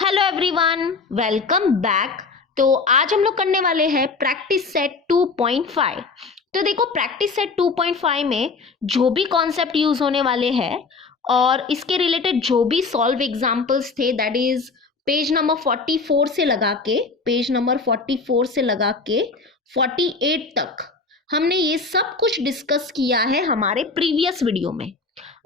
Hello everyone, welcome back. तो आज हम लोग करने वाले हैं प्रैक्टिस सेट 2.5। तो देखो, प्रैक्टिस सेट 2.5 में जो भी कॉन्सेप्ट यूज होने वाले हैं और इसके रिलेटेड जो भी सॉल्व एग्जांपल्स थे, दैट इज पेज नंबर 44 से लगा के 48 तक हमने ये सब कुछ डिस्कस किया है हमारे प्रीवियस वीडियो में।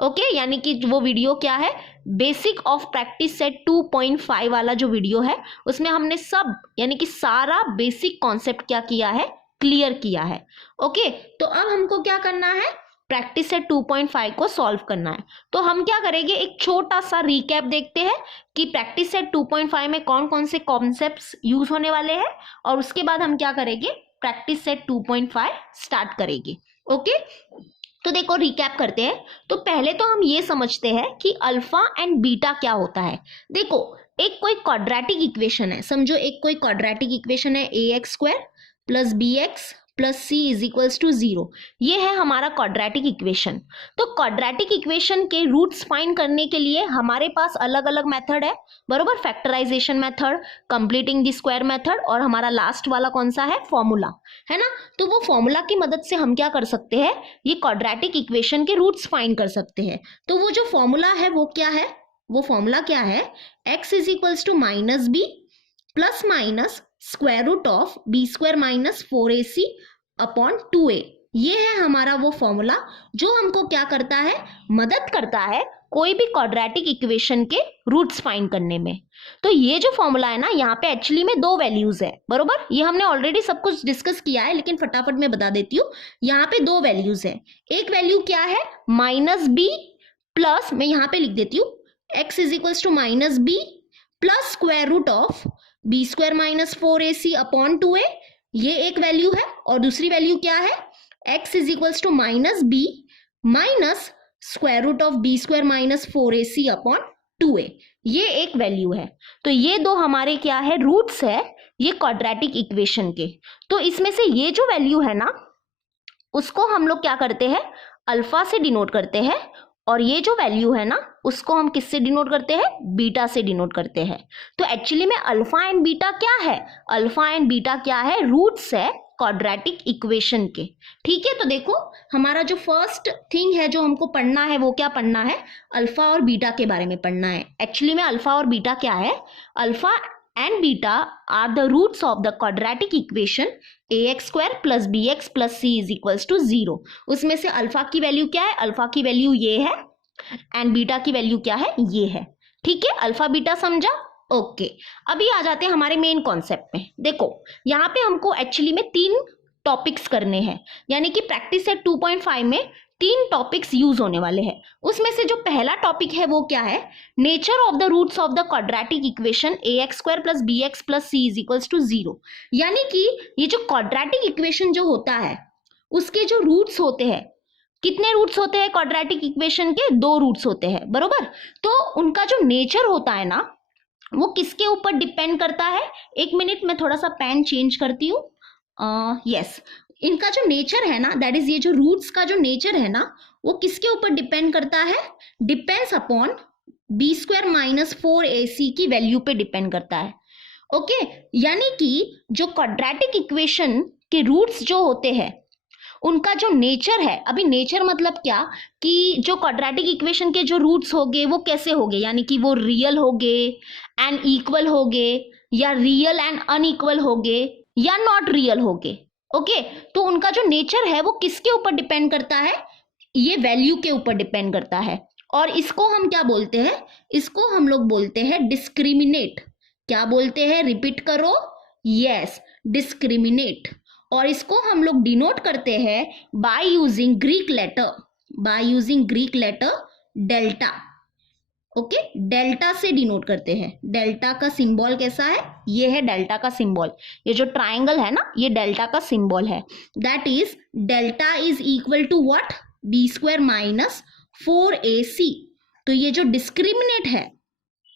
ओके यानी कि वो वीडियो क्या है, बेसिक ऑफ प्रैक्टिस सेट 2.5 वाला जो वीडियो है, उसमें हमने सब यानी कि सारा बेसिक कॉन्सेप्ट क्या किया है, क्लियर किया है। ओके, तो अब हमको क्या करना है, प्रैक्टिस सेट 2.5 को सॉल्व करना है। तो हम क्या करेंगे, एक छोटा सा रिकैप देखते हैं कि प्रैक्टिस सेट 2.5 में कौन कौन से कॉन्सेप्ट्स यूज होने वाले हैं, और उसके बाद हम क्या करेंगे, प्रैक्टिस सेट 2.5 स्टार्ट करेंगे। ओके, तो देखो रिकैप करते हैं। तो पहले तो हम ये समझते हैं कि अल्फा एंड बीटा क्या होता है। देखो, एक कोई क्वाड्रेटिक इक्वेशन है, समझो एक कोई क्वाड्रेटिक इक्वेशन है ax² plus bx plus c is equals to 0। ये है हमारा क्वाड्रेटिक इक्वेशन। तो क्वाड्रेटिक इक्वेशन के रूट्स फाइंड करने के लिए हमारे पास अलग अलग मेथड है, बरोबर। Factorization method, completing the square method, और हमारा लास्ट वाला कौन सा है, फॉर्मूला, है ना। तो वो फॉर्मूला की मदद से हम क्या कर सकते हैं, ये क्वाड्रेटिक इक्वेशन के रूट्स फाइंड कर सकते हैं। तो वो जो फॉर्मूला है वो क्या है, वो फॉर्मूला क्या है, x is equals to minus B plus minus square root of b² minus 4ac upon 2a। ये है हमारा वो फॉर्मूला जो हमको क्या करता है, मदद करता है कोई भी क्वाड्रेटिक इक्वेशन के रूट्स फाइंड करने में। तो ये जो फॉर्मूला है ना, यहाँ पे एक्चुअली में दो वैल्यूज है, बरोबर। ये हमने ऑलरेडी सब कुछ डिस्कस किया है, लेकिन फटाफट में बता देती हूँ। यहाँ पे दो वैल्यूज है। एक वैल्यू क्या है, माइनस बी प्लस, मैं यहाँ पे लिख देती हूँ, x is equals to minus B plus square root of b² minus 4ac upon 2a। ये एक वैल्यू है। और दूसरी वैल्यू क्या है, x is equals to minus B minus square root of b² minus 4ac upon 2a। ये एक value है। तो ये दो हमारे क्या है, रूट्स है ये क्वाड्रेटिक इक्वेशन के। तो इसमें से ये जो वैल्यू है ना, उसको हम लोग क्या करते हैं, अल्फा से डिनोट करते हैं, और ये जो वैल्यू है ना, उसको हम किससे डिनोट करते हैं, बीटा से डिनोट करते हैं। तो एक्चुअली में अल्फा एंड बीटा क्या है, अल्फा एंड बीटा क्या है, रूट्स है क्वाड्रेटिक इक्वेशन के। ठीक है, तो देखो हमारा जो फर्स्ट थिंग है जो हमको पढ़ना है, वो क्या पढ़ना है, अल्फा और बीटा के बारे में पढ़ना है। एक्चुअली में अल्फा और बीटा क्या है, alpha and beta are the roots of the quadratic equation ax² plus bx plus c is equals to 0। उसमें से अल्फा की वैल्यू क्या है, अल्फा की वैल्यू ये है, एंड बीटा की वैल्यू क्या है, ये है। ठीक है, अल्फा बीटा समझा। ओके, अभी आ जाते हैं हमारे मेन कॉन्सेप्ट में। देखो यहाँ पे हमको एक्चुअली में 3 टॉपिक्स करने हैं, यानी कि प्रैक्टिस सेट 2.5 में 3 टॉपिक्स यूज होने वाले हैं। उसमें से जो पहला टॉपिक है वो क्या है, nature of the roots of the quadratic equation ax² plus bx plus c is equals to 0। यानी कि ये जो क्वाड्रेटिक इक्वेशन जो होता है, उसके जो रूट्स होते हैं, कितने रूट्स होते हैं क्वाड्रेटिक इक्वेशन के, 2 रूट्स होते हैं, बरोबर। तो उनका जो नेचर होता है ना, वो किसके ऊपर डिपेंड करता है। एक मिनट में थोड़ा सा पेन चेंज करती हूँ। यस, इनका जो नेचर है ना, दैट इज ये जो रूट्स का जो नेचर है ना, वो किसके ऊपर डिपेंड करता है, depends upon b² minus 4ac की वैल्यू पे डिपेंड करता है। ओके, यानी कि जो क्वाड्रेटिक इक्वेशन के रूट्स जो होते हैं, उनका जो नेचर है, अभी नेचर मतलब क्या, कि जो क्वाड्रेटिक इक्वेशन के जो रूट्स होंगे वो कैसे होंगे, यानी कि वो रियल होंगे एंड इक्वल होंगे, या रियल एंड अनइक्वल होंगे, या नॉट रियल होंगे। ओके, तो उनका जो नेचर है वो किसके ऊपर डिपेंड करता है, ये वैल्यू के ऊपर डिपेंड करता है। और इसको हम क्या बोलते हैं, इसको हम लोग बोलते हैं डिस्क्रिमिनेट। क्या बोलते हैं, रिपीट करो, यस, डिस्क्रिमिनेट। और इसको हम लोग डिनोट करते हैं by using Greek letter, delta. Okay, delta से डिनोट करते हैं। डेल्टा का सिंबल कैसा है, ये है डेल्टा का सिंबल, ये जो ट्राइंगल है ना, ये डेल्टा का सिंबल है। That is delta is equal to what, b² minus 4ac। तो ये जो डिस्क्रिमिनेट है,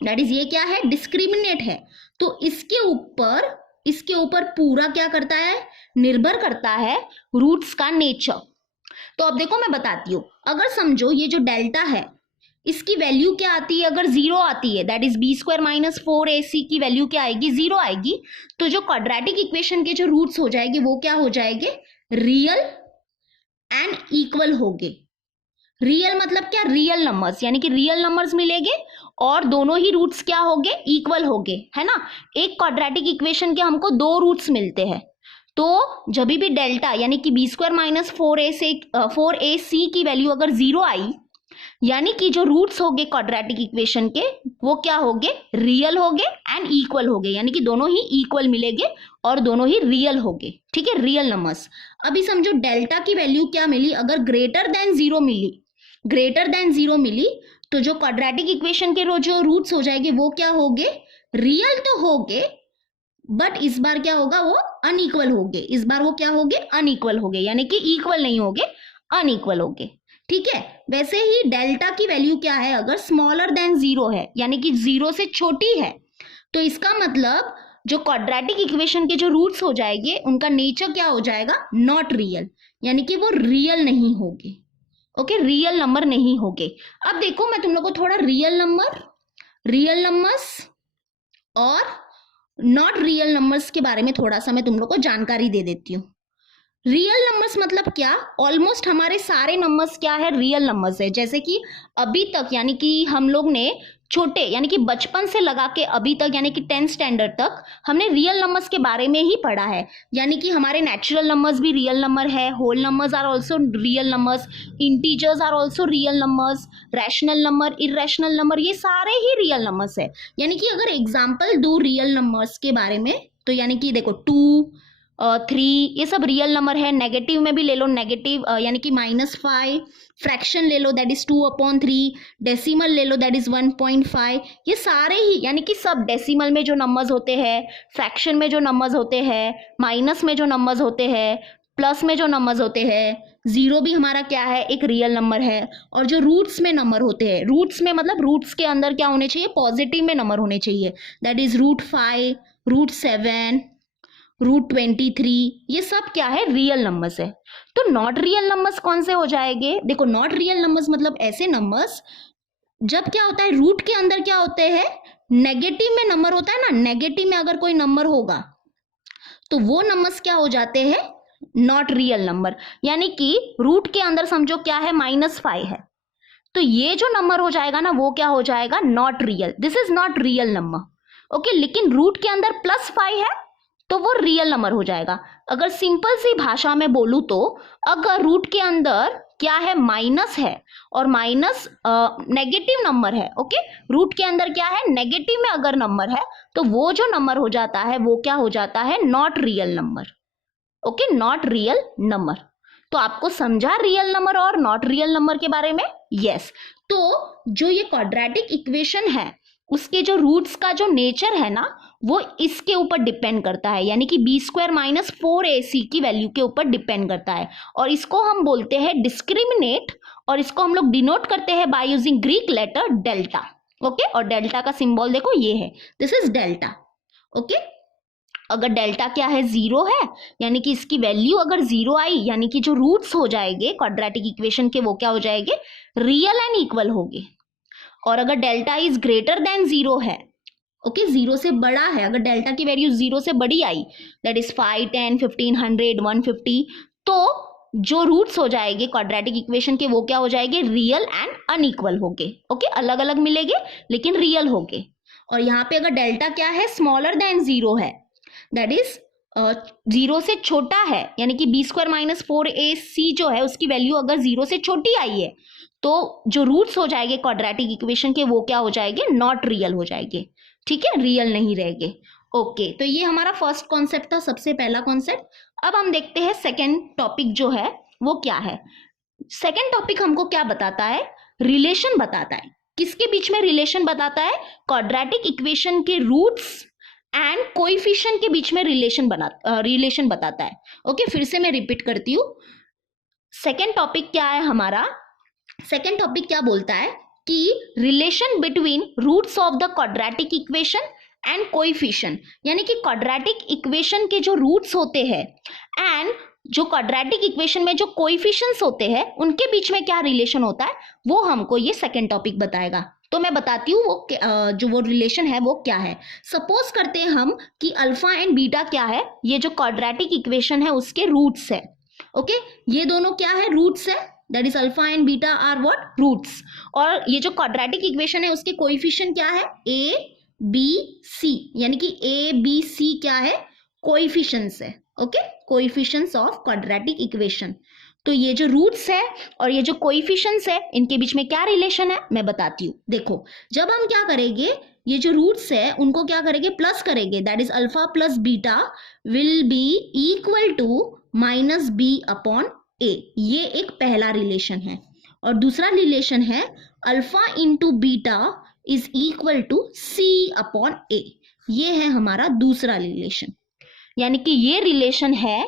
दैट इज ये क्या है, डिस्क्रिमिनेट है। तो इसके ऊपर पूरा क्या करता है, निर्भर करता है रूट्स का नेचर। तो अब देखो मैं बताती हूँ, अगर समझो ये जो डेल्टा है, इसकी वैल्यू क्या आती है? अगर जीरो आती है, that is B square minus 4ac की वैल्यू क्या आएगी? जीरो आएगी। तो जो क्वाड्रेटिक इक्वेशन के जो रूट्स हो जाएंगे वो क्या हो जाएंगे? रियल एंड इक्वल होंगे। रियल मतलब क्या? रियल नंबर्स, यानी कि रियल नंबर्स मिलेंगे और दोनों ही रूट्स क्या होंगे? इक्वल होंगे, है ना। एक क्वाड्रेटिक इक्वेशन के हमको दो रूट्स मिलते हैं, तो जब भी डेल्टा यानी कि बी स्क्वायर माइनस 4ac की वैल्यू अगर जीरो आई, यानी कि जो रूट्स होंगे क्वाड्रेटिक इक्वेशन के वो क्या होंगे? रियल होंगे एंड इक्वल होंगे, यानी कि दोनों ही इक्वल मिलेंगे और दोनों ही रियल होंगे, ठीक है, रियल नंबर्स। अभी समझो डेल्टा की वैल्यू क्या मिली? अगर ग्रेटर देन जीरो मिली, ग्रेटर देन जीरो मिली, तो जो क्वाड्रेटिक इक्वेशन के जो रूट्स हो जाएंगे वो क्या होंगे? रियल तो होंगे, बट इस बार क्या होगा? वो अनइक्वल होंगे। इस बार वो क्या होंगे? अनइक्वल होंगे, यानी कि इक्वल नहीं होंगे, अनइक्वल होंगे, ठीक है। वैसे ही डेल्टा की वैल्यू क्या है? अगर स्मॉलर देन जीरो है, यानी कि जीरो से छोटी है, तो इसका मतलब जो क्वाड्रेटिक इक्वेशन के जो रूट्स हो जाएंगे उनका नेचर क्या हो जाएगा? नॉट रियल, यानी कि वो रियल नहीं होंगे, ओके, रियल नंबर नहीं होंगे। अब देखो मैं तुम लोग को थोड़ा रियल नंबर्स और नॉट रियल नंबर्स के बारे में थोड़ा सा मैं तुम लोग को जानकारी दे देती हूँ। रियल नंबर्स मतलब क्या? ऑलमोस्ट हमारे सारे नंबर्स क्या है? रियल नंबर्स है। जैसे कि अभी तक, यानी कि हम लोग ने छोटे यानी कि बचपन से लगा के अभी तक, यानी कि 10th स्टैंडर्ड तक हमने रियल नंबर्स के बारे में ही पढ़ा है। यानी कि हमारे नेचुरल नंबर्स भी रियल नंबर है, whole numbers are also real numbers, integers are also real numbers, rational number, irrational number, ये सारे ही रियल नंबर्स है। यानी कि अगर एग्जाम्पल दूं रियल नंबर्स के बारे में, तो यानी कि देखो 2, 3, ये सब रियल नंबर है। नेगेटिव में भी ले लो, नेगेटिव यानी कि -5, फ्रैक्शन ले लो दैट इज 2/3, डेसिमल ले लो दैट इज 1.5, ये सारे ही यानी कि सब डेसिमल में जो नंबर्स होते हैं, फ्रैक्शन में जो नंबर्स होते हैं, माइनस में जो नंबर्स होते हैं, प्लस में जो नंबर्स होते हैं, जीरो भी हमारा क्या है? एक रियल नंबर है। और जो रूट्स में नंबर होते हैं, रूट्स में मतलब रूट्स के अंदर क्या होने चाहिए? पॉजिटिव में नंबर होने चाहिए, दैट इज √5, √7, √23, ये सब क्या है? रियल नंबर्स है। तो नॉट रियल नंबर्स कौन से हो जाएंगे? देखो नॉट रियल नंबर्स मतलब ऐसे नंबर्स जब क्या होता है, रूट के अंदर क्या होते हैं? नेगेटिव में नंबर होता है ना, नेगेटिव में अगर कोई नंबर होगा तो वो नंबर्स क्या हो जाते हैं? Not real number. यानी कि रूट के अंदर समझो क्या है? -5 है, तो ये जो नंबर हो जाएगा ना वो क्या हो जाएगा? Not real, this is not real number, okay. लेकिन रूट के अंदर +5 है तो वो रियल नंबर हो जाएगा। अगर सिंपल सी भाषा में बोलूं तो अगर रूट के अंदर क्या है? माइनस है और माइनस नेगेटिव नंबर है, ओके, रूट के अंदर क्या है? नेगेटिव में अगर नंबर है तो वो जो नंबर हो जाता है वो क्या हो जाता है? Not real number, okay, not real number. तो आपको समझा रियल नंबर और नॉट रियल नंबर के बारे में? यस। तो जो ये क्वाड्रेटिक इक्वेशन है उसके जो रूट्स का जो नेचर है ना वो इसके ऊपर डिपेंड करता है, यानी कि बी स्क्वायर माइनस 4ac की वैल्यू के ऊपर डिपेंड करता है। और इसको हम बोलते हैं डिस्क्रिमिनेट, और इसको हम लोग डिनोट करते हैं by using Greek letter delta, okay. और डेल्टा का सिंबल देखो ये है, दिस इज डेल्टा, ओके। अगर डेल्टा क्या है? जीरो है, यानी कि इसकी वैल्यू अगर जीरो आई, यानी कि जो रूट्स हो जाएंगे क्वाड्रेटिक इक्वेशन के वो क्या हो जाएंगे? रियल एंड इक्वल होंगे। और अगर delta is greater than zero है, ओके, जीरो से बड़ा है, अगर डेल्टा की वैल्यू जीरो से बड़ी आई, दैट इज 5, 10, 15, 100, 150, तो जो रूट्स हो जाएंगे क्वाड्रेटिक इक्वेशन के वो क्या हो जाएंगे? रियल एंड अनइक्वल होंगे, ओके, अलग अलग मिलेंगे लेकिन रियल होंगे। और यहाँ पे अगर डेल्टा क्या है? स्मॉलर देन जीरो है, दैट इज जीरो से छोटा है, यानी कि बी स्क्वायर माइनस 4ac जो है उसकी वैल्यू अगर जीरो से छोटी आई है तो जो रूट्स हो जाएंगे क्वाड्रेटिक इक्वेशन के वो क्या हो जाएंगे? नॉट रियल हो जाएंगे, ठीक है, रियल नहीं रहेंगे, ओके। तो ये हमारा फर्स्ट कॉन्सेप्ट था, सबसे पहला कॉन्सेप्ट। अब हम देखते हैं सेकेंड टॉपिक जो है वो क्या है। सेकेंड टॉपिक हमको क्या बताता है? रिलेशन बताता है। किसके बीच में रिलेशन बताता है? क्वाड्रेटिक इक्वेशन के रूट्स एंड कोएफिशिएंट के बीच में रिलेशन बताता है, ओके। फिर से मैं रिपीट करती हूँ, सेकेंड टॉपिक क्या है हमारा? सेकेंड टॉपिक क्या बोलता है कि relation between roots of the quadratic equation and coefficient, यानी कि क्वाड्रेटिक इक्वेशन के जो रूट्स होते हैं एंड जो क्वाड्रेटिक इक्वेशन में जो कोएफिशिएंट्स होते हैं उनके बीच में क्या रिलेशन होता है वो हमको ये सेकंड टॉपिक बताएगा। तो मैं बताती हूँ वो जो वो रिलेशन है वो क्या है। सपोज करते हैं हम कि अल्फा एंड बीटा क्या है, ये जो क्वाड्रेटिक इक्वेशन है उसके रूट्स है। ओके, ये दोनों क्या है, रूट्स है, that is alpha and beta are what, roots. और ये जो क्वाड्रेटिक इक्वेशन है उसके कोएफिशिएंट क्या है, ए बी सी, यानी कि ए बी सी क्या है, कोएफिशिएंट्स है। Okay, coefficients of quadratic equation. तो ये जो रूट्स है और ये जो कोएफिशिएंट्स है इनके बीच में क्या रिलेशन है मैं बताती हूँ। देखो, जब हम क्या करेंगे, ये जो रूट्स है उनको क्या करेंगे, प्लस करेंगे, that is alpha plus beta will be equal to minus B upon a. ये एक पहला रिलेशन है। और दूसरा रिलेशन है alpha into beta is equal to c upon a. ये है हमारा दूसरा रिलेशन। यानी कि ये रिलेशन है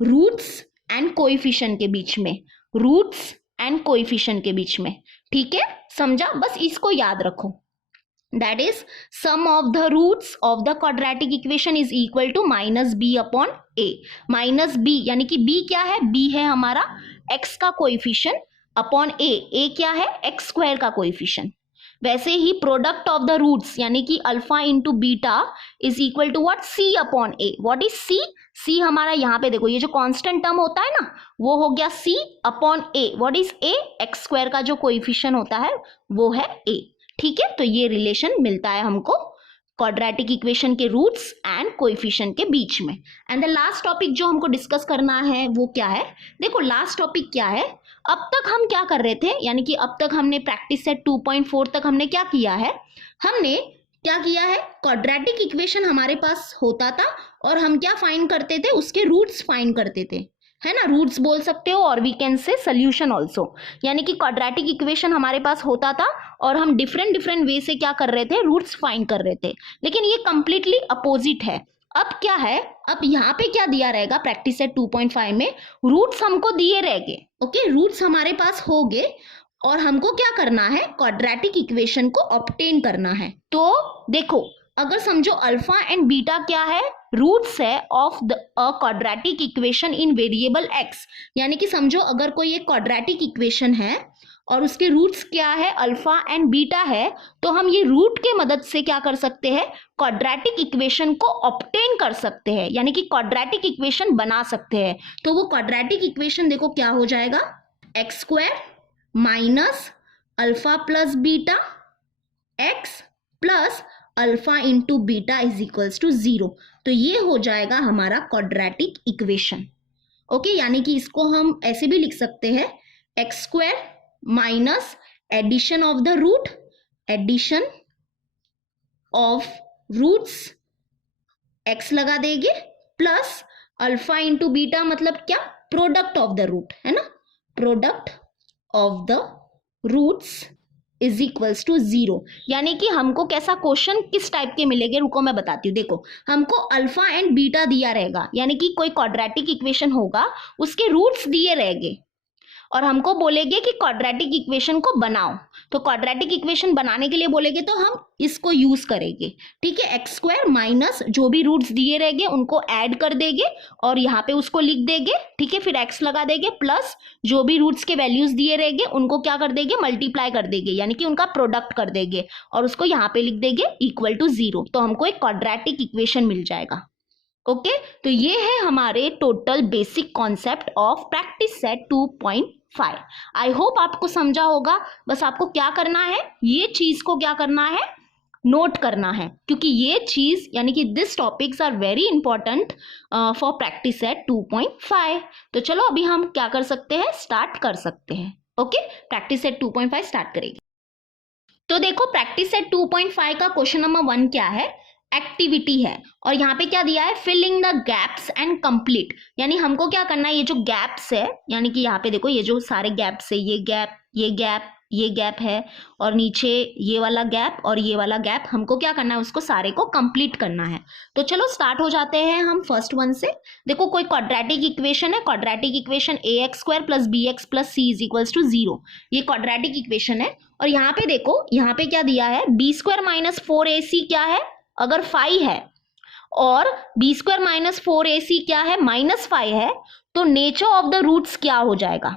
रूट्स एंड कोएफिशिएंट के बीच में, रूट्स एंड कोएफिशिएंट के बीच में। ठीक है, समझा? बस इसको याद रखो। That is sum of the roots of the quadratic equation is equal to minus B upon A. Minus B यानी कि बी क्या है, बी है हमारा एक्स का कोएफिशिएंट अपॉन ए क्या है, एक्स स्क्वायर का कोएफिशिएंट। वैसे ही प्रोडक्ट ऑफ द रूट्स यानी कि alpha into beta is equal to what, c upon a. What is c? C हमारा यहाँ पे देखो, ये जो कांस्टेंट टर्म होता है ना वो हो गया c upon a. What is a? X square का जो कोएफिशिएंट होता है वो है ए। ठीक है, तो ये रिलेशन मिलता है हमको क्वाड्रेटिक इक्वेशन के रूट्स एंड कोएफिशिएंट के बीच में। एंड द लास्ट टॉपिक जो हमको डिस्कस करना है वो क्या है, देखो लास्ट टॉपिक क्या है, अब तक हम क्या कर रहे थे, यानी कि अब तक हमने प्रैक्टिस सेट 2.4 तक हमने क्या किया है, हमने क्या किया है, क्वाड्रेटिक इक्वेशन हमारे पास होता था और हम क्या फाइंड करते थे, उसके रूट्स फाइंड करते थे, है ना, रूट्स बोल सकते हो और we can say solution also. यानी कि क्वाड्रेटिक इक्वेशन हमारे पास होता था और हम डिफरेंट वे से क्या कर रहे थे, रूट्स फाइंड कर रहे थे। लेकिन ये कंप्लीटली अपोजिट है। अब क्या है, अब यहाँ पे क्या दिया रहेगा प्रैक्टिस सेट 2.5 में, रूट्स हमको दिए रहेंगे। ओके, रूट्स हमारे पास होंगे और हमको क्या करना है, क्वाड्रेटिक इक्वेशन को ऑब्टेन करना है। तो देखो, अगर समझो अल्फा एंड बीटा क्या है, रूट्स है of the quadratic equation in variable x. यानी कि समझो अगर कोई एक क्वाड्रेटिक इक्वेशन है और उसके रूट्स क्या है, अल्फा एंड बीटा है, तो हम ये रूट के मदद से क्या कर सकते हैं, क्वाड्रेटिक इक्वेशन को ऑब्टेन कर सकते हैं, यानी कि क्वाड्रेटिक इक्वेशन बना सकते हैं। तो वो क्वाड्रेटिक इक्वेशन देखो क्या हो जाएगा, x square minus alpha plus beta x plus alpha into beta is equals to 0। तो ये हो जाएगा हमारा क्वाड्रेटिक इक्वेशन। ओके, यानी कि इसको हम ऐसे भी लिख सकते हैं, x square minus addition of the root, addition of roots, x लगा देंगे, प्लस अल्फा इंटू बीटा मतलब क्या, प्रोडक्ट ऑफ द रूट, है ना, product of the roots is equals to 0। यानी कि हमको कैसा क्वेश्चन किस टाइप के मिलेंगे, रुको मैं बताती हूँ। देखो, हमको अल्फा एंड बीटा दिया रहेगा, यानी कि कोई क्वाड्रेटिक इक्वेशन होगा, उसके रूट्स दिए रहेंगे और हमको बोलेंगे कि क्वाड्रेटिक इक्वेशन को बनाओ। तो क्वाड्रेटिक इक्वेशन बनाने के लिए बोलेंगे तो हम इसको यूज करेंगे। ठीक है, एक्स स्क्वायर माइनस जो भी रूट्स दिए रहेंगे उनको ऐड कर देंगे और यहाँ पे उसको लिख देंगे। ठीक है, फिर एक्स लगा देंगे, प्लस जो भी रूट्स के वैल्यूज दिए रहेंगे उनको क्या कर देंगे, मल्टीप्लाई कर देंगे, यानी कि उनका प्रोडक्ट कर देंगे और उसको यहाँ पे लिख देंगे इक्वल टू 0। तो हमको एक क्वाड्रेटिक इक्वेशन मिल जाएगा। ओके, तो ये है हमारे total basic concept of practice set 2.5। I hope आपको समझा होगा। बस आपको क्या करना है, ये चीज को क्या करना है, नोट करना है, क्योंकि ये चीज यानी कि this topics are very important for practice set 2.5। तो चलो अभी हम क्या कर सकते हैं, स्टार्ट कर सकते हैं। ओके, प्रैक्टिस सेट 2.5 स्टार्ट करेंगे। तो देखो, प्रैक्टिस सेट 2.5 का क्वेश्चन नंबर 1 क्या है, एक्टिविटी है और यहाँ पे क्या दिया है, filling the gaps and complete. यानी हमको क्या करना है, ये जो गैप्स है, यानी कि यहाँ पे देखो ये जो सारे गैप्स है, ये गैप, ये गैप, ये गैप है और नीचे ये वाला गैप और ये वाला गैप, हमको क्या करना है, उसको सारे को कंप्लीट करना है। तो चलो स्टार्ट हो जाते हैं हम फर्स्ट वन से। देखो, कोई क्वाड्रेटिक इक्वेशन है, quadratic equation ax square plus bx plus c is equals to 0। ये क्वाड्रेटिक इक्वेशन है और यहाँ पे देखो, यहाँ पे क्या दिया है, b स्क्वायर माइनस 4ac क्या है, अगर 5 है और बी स्क्वायर माइनस 4ac क्या है, -5 है, तो नेचर ऑफ द रूट्स क्या हो जाएगा।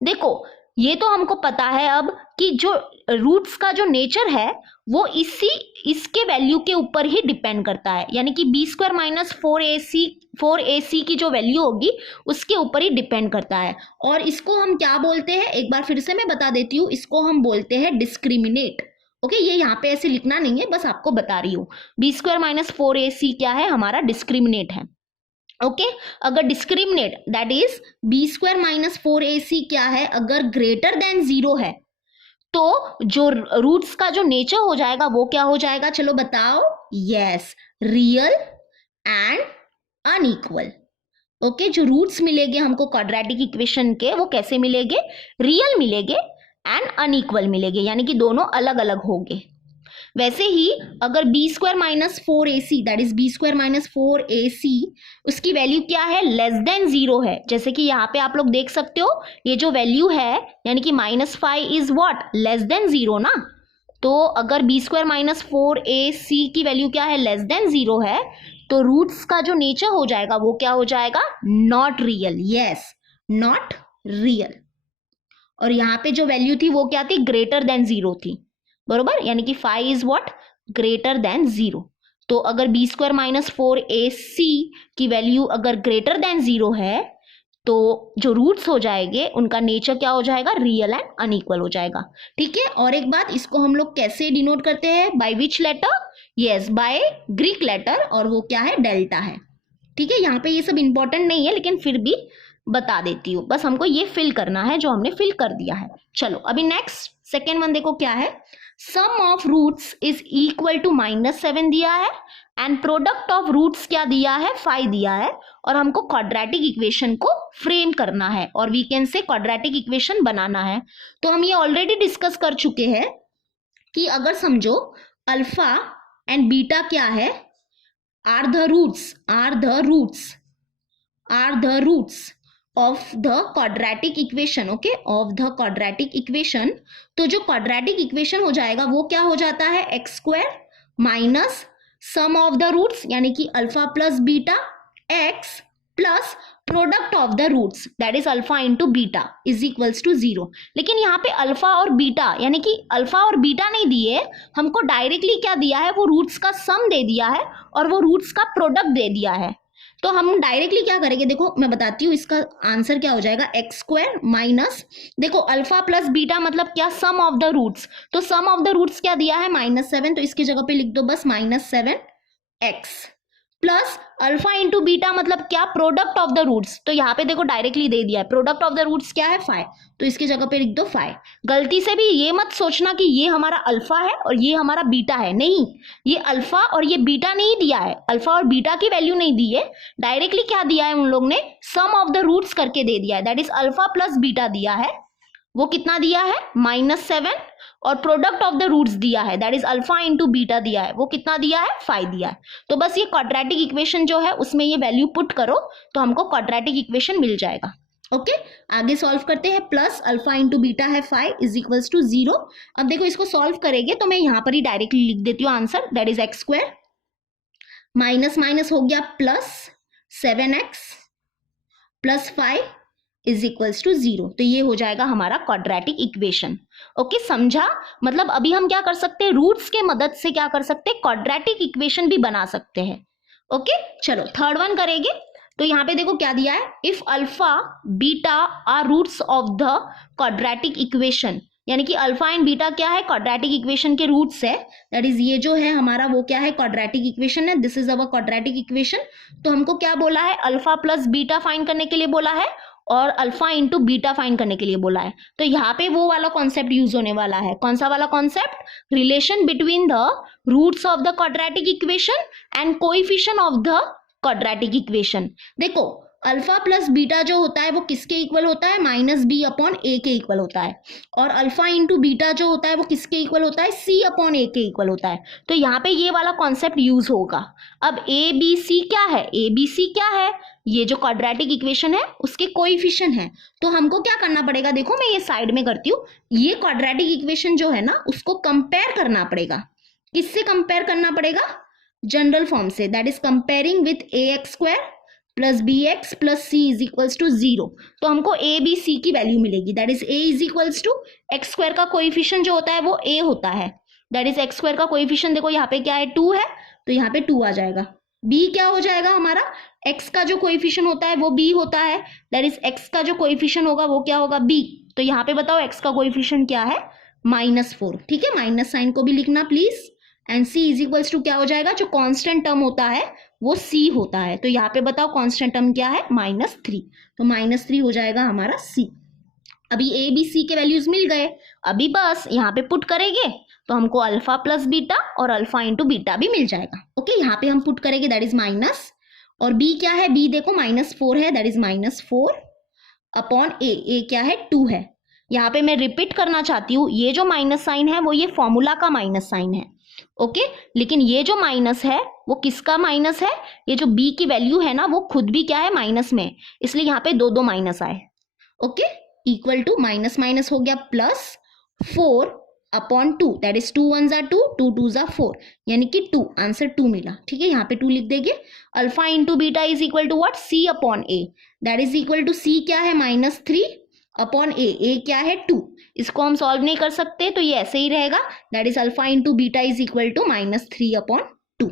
देखो ये तो हमको पता है अब कि जो रूट्स का जो नेचर है वो इसके वैल्यू के ऊपर ही डिपेंड करता है, यानी कि बी स्क्वायर माइनस 4ac की जो वैल्यू होगी उसके ऊपर ही डिपेंड करता है। और इसको हम क्या बोलते हैं, एक बार फिर से मैं बता देती हूँ, इसको हम बोलते हैं डिस्क्रिमिनेट। ओके, ये यहाँ पे ऐसे लिखना नहीं है, बस आपको बता रही हूँ। बी स्क्वायर माइनस 4ac क्या है, हमारा डिस्क्रिमिनेट है। ओके अगर discriminate that is B square minus 4ac क्या है, अगर ग्रेटर देन 0 है तो जो रूट्स का जो नेचर हो जाएगा वो क्या हो जाएगा, चलो बताओ। Yes, real and unequal. Okay जो रूट्स मिलेंगे हमको क्वाड्रेटिक इक्वेशन के वो कैसे मिलेंगे, रियल मिलेंगे एंड अनइक्वल मिलेंगे, यानी कि दोनों अलग अलग होंगे। वैसे ही अगर B square minus 4ac that is B square minus 4ac उसकी वैल्यू क्या है, लेस देन 0 है, जैसे कि यहाँ पे आप लोग देख सकते हो ये जो वैल्यू है यानी कि -5 इज व्हाट, लेस देन 0 ना। तो अगर बी स्क्वायर माइनस 4ac की वैल्यू क्या है, लेस देन 0 है, तो रूट्स का जो नेचर हो जाएगा वो क्या हो जाएगा, not real. Yes, not real. और यहाँ पे जो वैल्यू थी वो क्या थी, ग्रेटर देन 0 थी, बरोबर, यानी कि 5 इज व्हाट, ग्रेटर देन 0। तो अगर बी स्क्वायर माइनस 4ac की वैल्यू अगर ग्रेटर देन 0 है तो जो रूट्स हो जाएंगे उनका नेचर क्या हो जाएगा, रियल एंड अनइक्वल हो जाएगा। ठीक है, और एक बात, इसको हम लोग कैसे डिनोट करते हैं, by which letter, yes by Greek letter, और वो क्या है, डेल्टा है। ठीक है, यहाँ पे ये सब इंपॉर्टेंट नहीं है लेकिन फिर भी बता देती हूँ, बस हमको ये फिल करना है जो हमने फिल कर दिया है। चलो अभी नेक्स्ट सेकेंड वन देखो क्या है, sum of roots is equal to -7 दिया है एंड प्रोडक्ट ऑफ रूट्स क्या दिया है, 5 दिया है, और हमको क्वाड्रेटिक इक्वेशन को फ्रेम करना है और we can say quadratic equation बनाना है। तो हम ये ऑलरेडी डिस्कस कर चुके हैं कि अगर समझो अल्फा एंड बीटा क्या है, are the roots of the quadratic equation. Okay, of the quadratic equation, तो जो क्वाड्रेटिक इक्वेशन हो जाएगा वो क्या हो जाता है, x square minus sum of the roots यानी कि alpha plus beta x plus product of the roots that is alpha into beta is equals to 0। लेकिन यहाँ पे अल्फा और बीटा यानी कि अल्फा और बीटा नहीं दिए, हमको डायरेक्टली क्या दिया है, वो रूट्स का सम दे दिया है और वो रूट्स का प्रोडक्ट दे दिया है। तो हम डायरेक्टली क्या करेंगे, देखो मैं बताती हूँ इसका आंसर क्या हो जाएगा, एक्स स्क्वायर माइनस, देखो अल्फा प्लस बीटा मतलब क्या, सम ऑफ द रूट्स, तो सम ऑफ द रूट्स क्या दिया है, -7, तो इसकी जगह पे लिख दो बस -7x plus alpha into beta मतलब क्या, प्रोडक्ट ऑफ द रूट्स, तो यहाँ पे देखो डायरेक्टली दे दिया है, प्रोडक्ट ऑफ द रूट्स क्या है, 5, तो इसकी जगह पे लिख दो 5। गलती से भी ये मत सोचना कि ये हमारा अल्फा है और ये हमारा बीटा है, नहीं, ये अल्फा और ये बीटा नहीं दिया है, अल्फा और बीटा की वैल्यू नहीं दी है, डायरेक्टली क्या दिया है उन लोग ने, सम ऑफ द रूट्स करके दे दिया है, that is alpha plus beta दिया है, वो कितना दिया है, -7, और प्रोडक्ट ऑफ द रूट्स दिया है that is alpha into beta दिया है, वो कितना दिया है, 5 दिया है। तो बस ये क्वाड्रेटिक इक्वेशन जो है उसमें ये वैल्यू पुट करो तो हमको क्वाड्रेटिक इक्वेशन मिल जाएगा। ओके, आगे सॉल्व करते हैं, प्लस अल्फा इंटू बीटा है 5 इज इक्वल्स टू 0। अब देखो इसको सॉल्व करेंगे तो मैं यहाँ पर ही डायरेक्टली लिख देती हूँ answer, that is x square minus minus हो गया plus 7x plus 5 is equals to 0, तो ये हो जाएगा हमारा क्वाड्रेटिक इक्वेशन। ओके, समझा, मतलब अभी हम क्या कर सकते हैं, रूट्स के मदद से क्या कर सकते हैं, क्वाड्रेटिक इक्वेशन भी बना सकते हैं। ओके, चलो थर्ड वन करेंगे, तो यहाँ पे देखो क्या दिया है, if alpha beta are roots of the quadratic equation, यानी कि अल्फा एंड बीटा क्या है, क्वाड्रेटिक इक्वेशन के रूट्स है, दैट इज ये जो है हमारा वो क्या है, क्वाड्रेटिक इक्वेशन है, this is our quadratic equation. तो हमको क्या बोला है, अल्फा प्लस बीटा फाइंड करने के लिए बोला है और अल्फा इंटू बीटा फाइंड करने के लिए बोला है। तो यहाँ पे वो वाला कॉन्सेप्ट यूज होने वाला है, कौन सा वाला concept, relation between the roots of the quadratic equation and coefficient of the quadratic equation. देखो अल्फा प्लस बीटा जो होता है वो किसके इक्वल होता है, -b/a के इक्वल होता है, और अल्फा इंटू बीटा जो होता है वो किसके इक्वल होता है, c/a के इक्वल होता है। तो यहाँ पे ये वाला कॉन्सेप्ट यूज होगा। अब ABC क्या है, ABC क्या है, ये जो क्वाड्रेटिक इक्वेशन है उसके कोएफिशिएंट है। तो हमको क्या करना पड़ेगा, देखो मैं ये साइड में करती हूँ, ये क्वाड्रेटिक इक्वेशन जो है ना उसको कंपेयर करना पड़ेगा, किससे कंपेयर करना पड़ेगा, जनरल फॉर्म से, that is comparing with A x square plus B x plus C is equals to 0, तो हमको ए बी सी की वैल्यू मिलेगी। That is a is equals to x square का कोएफिशिएंट जो होता है वो ए होता है, दैट इज एक्स स्क्वायर का कोएफिशिएंट देखो यहाँ पे क्या है 2 है, तो यहाँ पे 2 आ जाएगा। बी क्या हो जाएगा हमारा, एक्स का जो कोएफिशिएंट होता है वो बी होता है, दैट इज एक्स का जो कोएफिशिएंट होगा वो क्या होगा बी, तो यहाँ पे बताओ एक्स का कोएफिशिएंट क्या है -4, ठीक है, माइनस साइन को भी लिखना please. And c is equals to क्या हो जाएगा, जो कांस्टेंट टर्म होता है वो c होता है, तो यहाँ पे बताओ कांस्टेंट टर्म क्या है -3, तो -3 हो जाएगा हमारा c। अभी a b c के वैल्यूज मिल गए, अभी बस यहाँ पे पुट करेंगे तो हमको अल्फा प्लस बीटा और अल्फा इंटू बीटा भी मिल जाएगा। ओके, यहाँ पे हम पुट करेंगे, दैट इज माइनस, और b क्या है, b देखो -4 है, दैट इज -4 अपॉन a क्या है 2 है। यहाँ पे मैं रिपीट करना चाहती हूँ, ये जो माइनस साइन है वो ये फॉर्मूला का माइनस साइन है, ओके लेकिन ये जो माइनस है वो किसका माइनस है, ये जो b की वैल्यू है ना वो खुद भी क्या है माइनस में, इसलिए यहाँ पे दो माइनस आए। Okay, equal to minus minus हो गया प्लस 4 अपॉन 2, दैट इज 2 1 ज़ा 2, 2 2 ज़ा 4, यानी कि 2, आंसर 2 मिला। ठीक है, यहाँ पे 2 लिख देंगे। Alpha into beta is equal to what, c upon a, that is equal to c क्या है -3 अपॉन a क्या है 2। इसको हम सॉल्व नहीं कर सकते तो ये ऐसे ही रहेगा, that is alpha into beta is equal to -3 upon 2।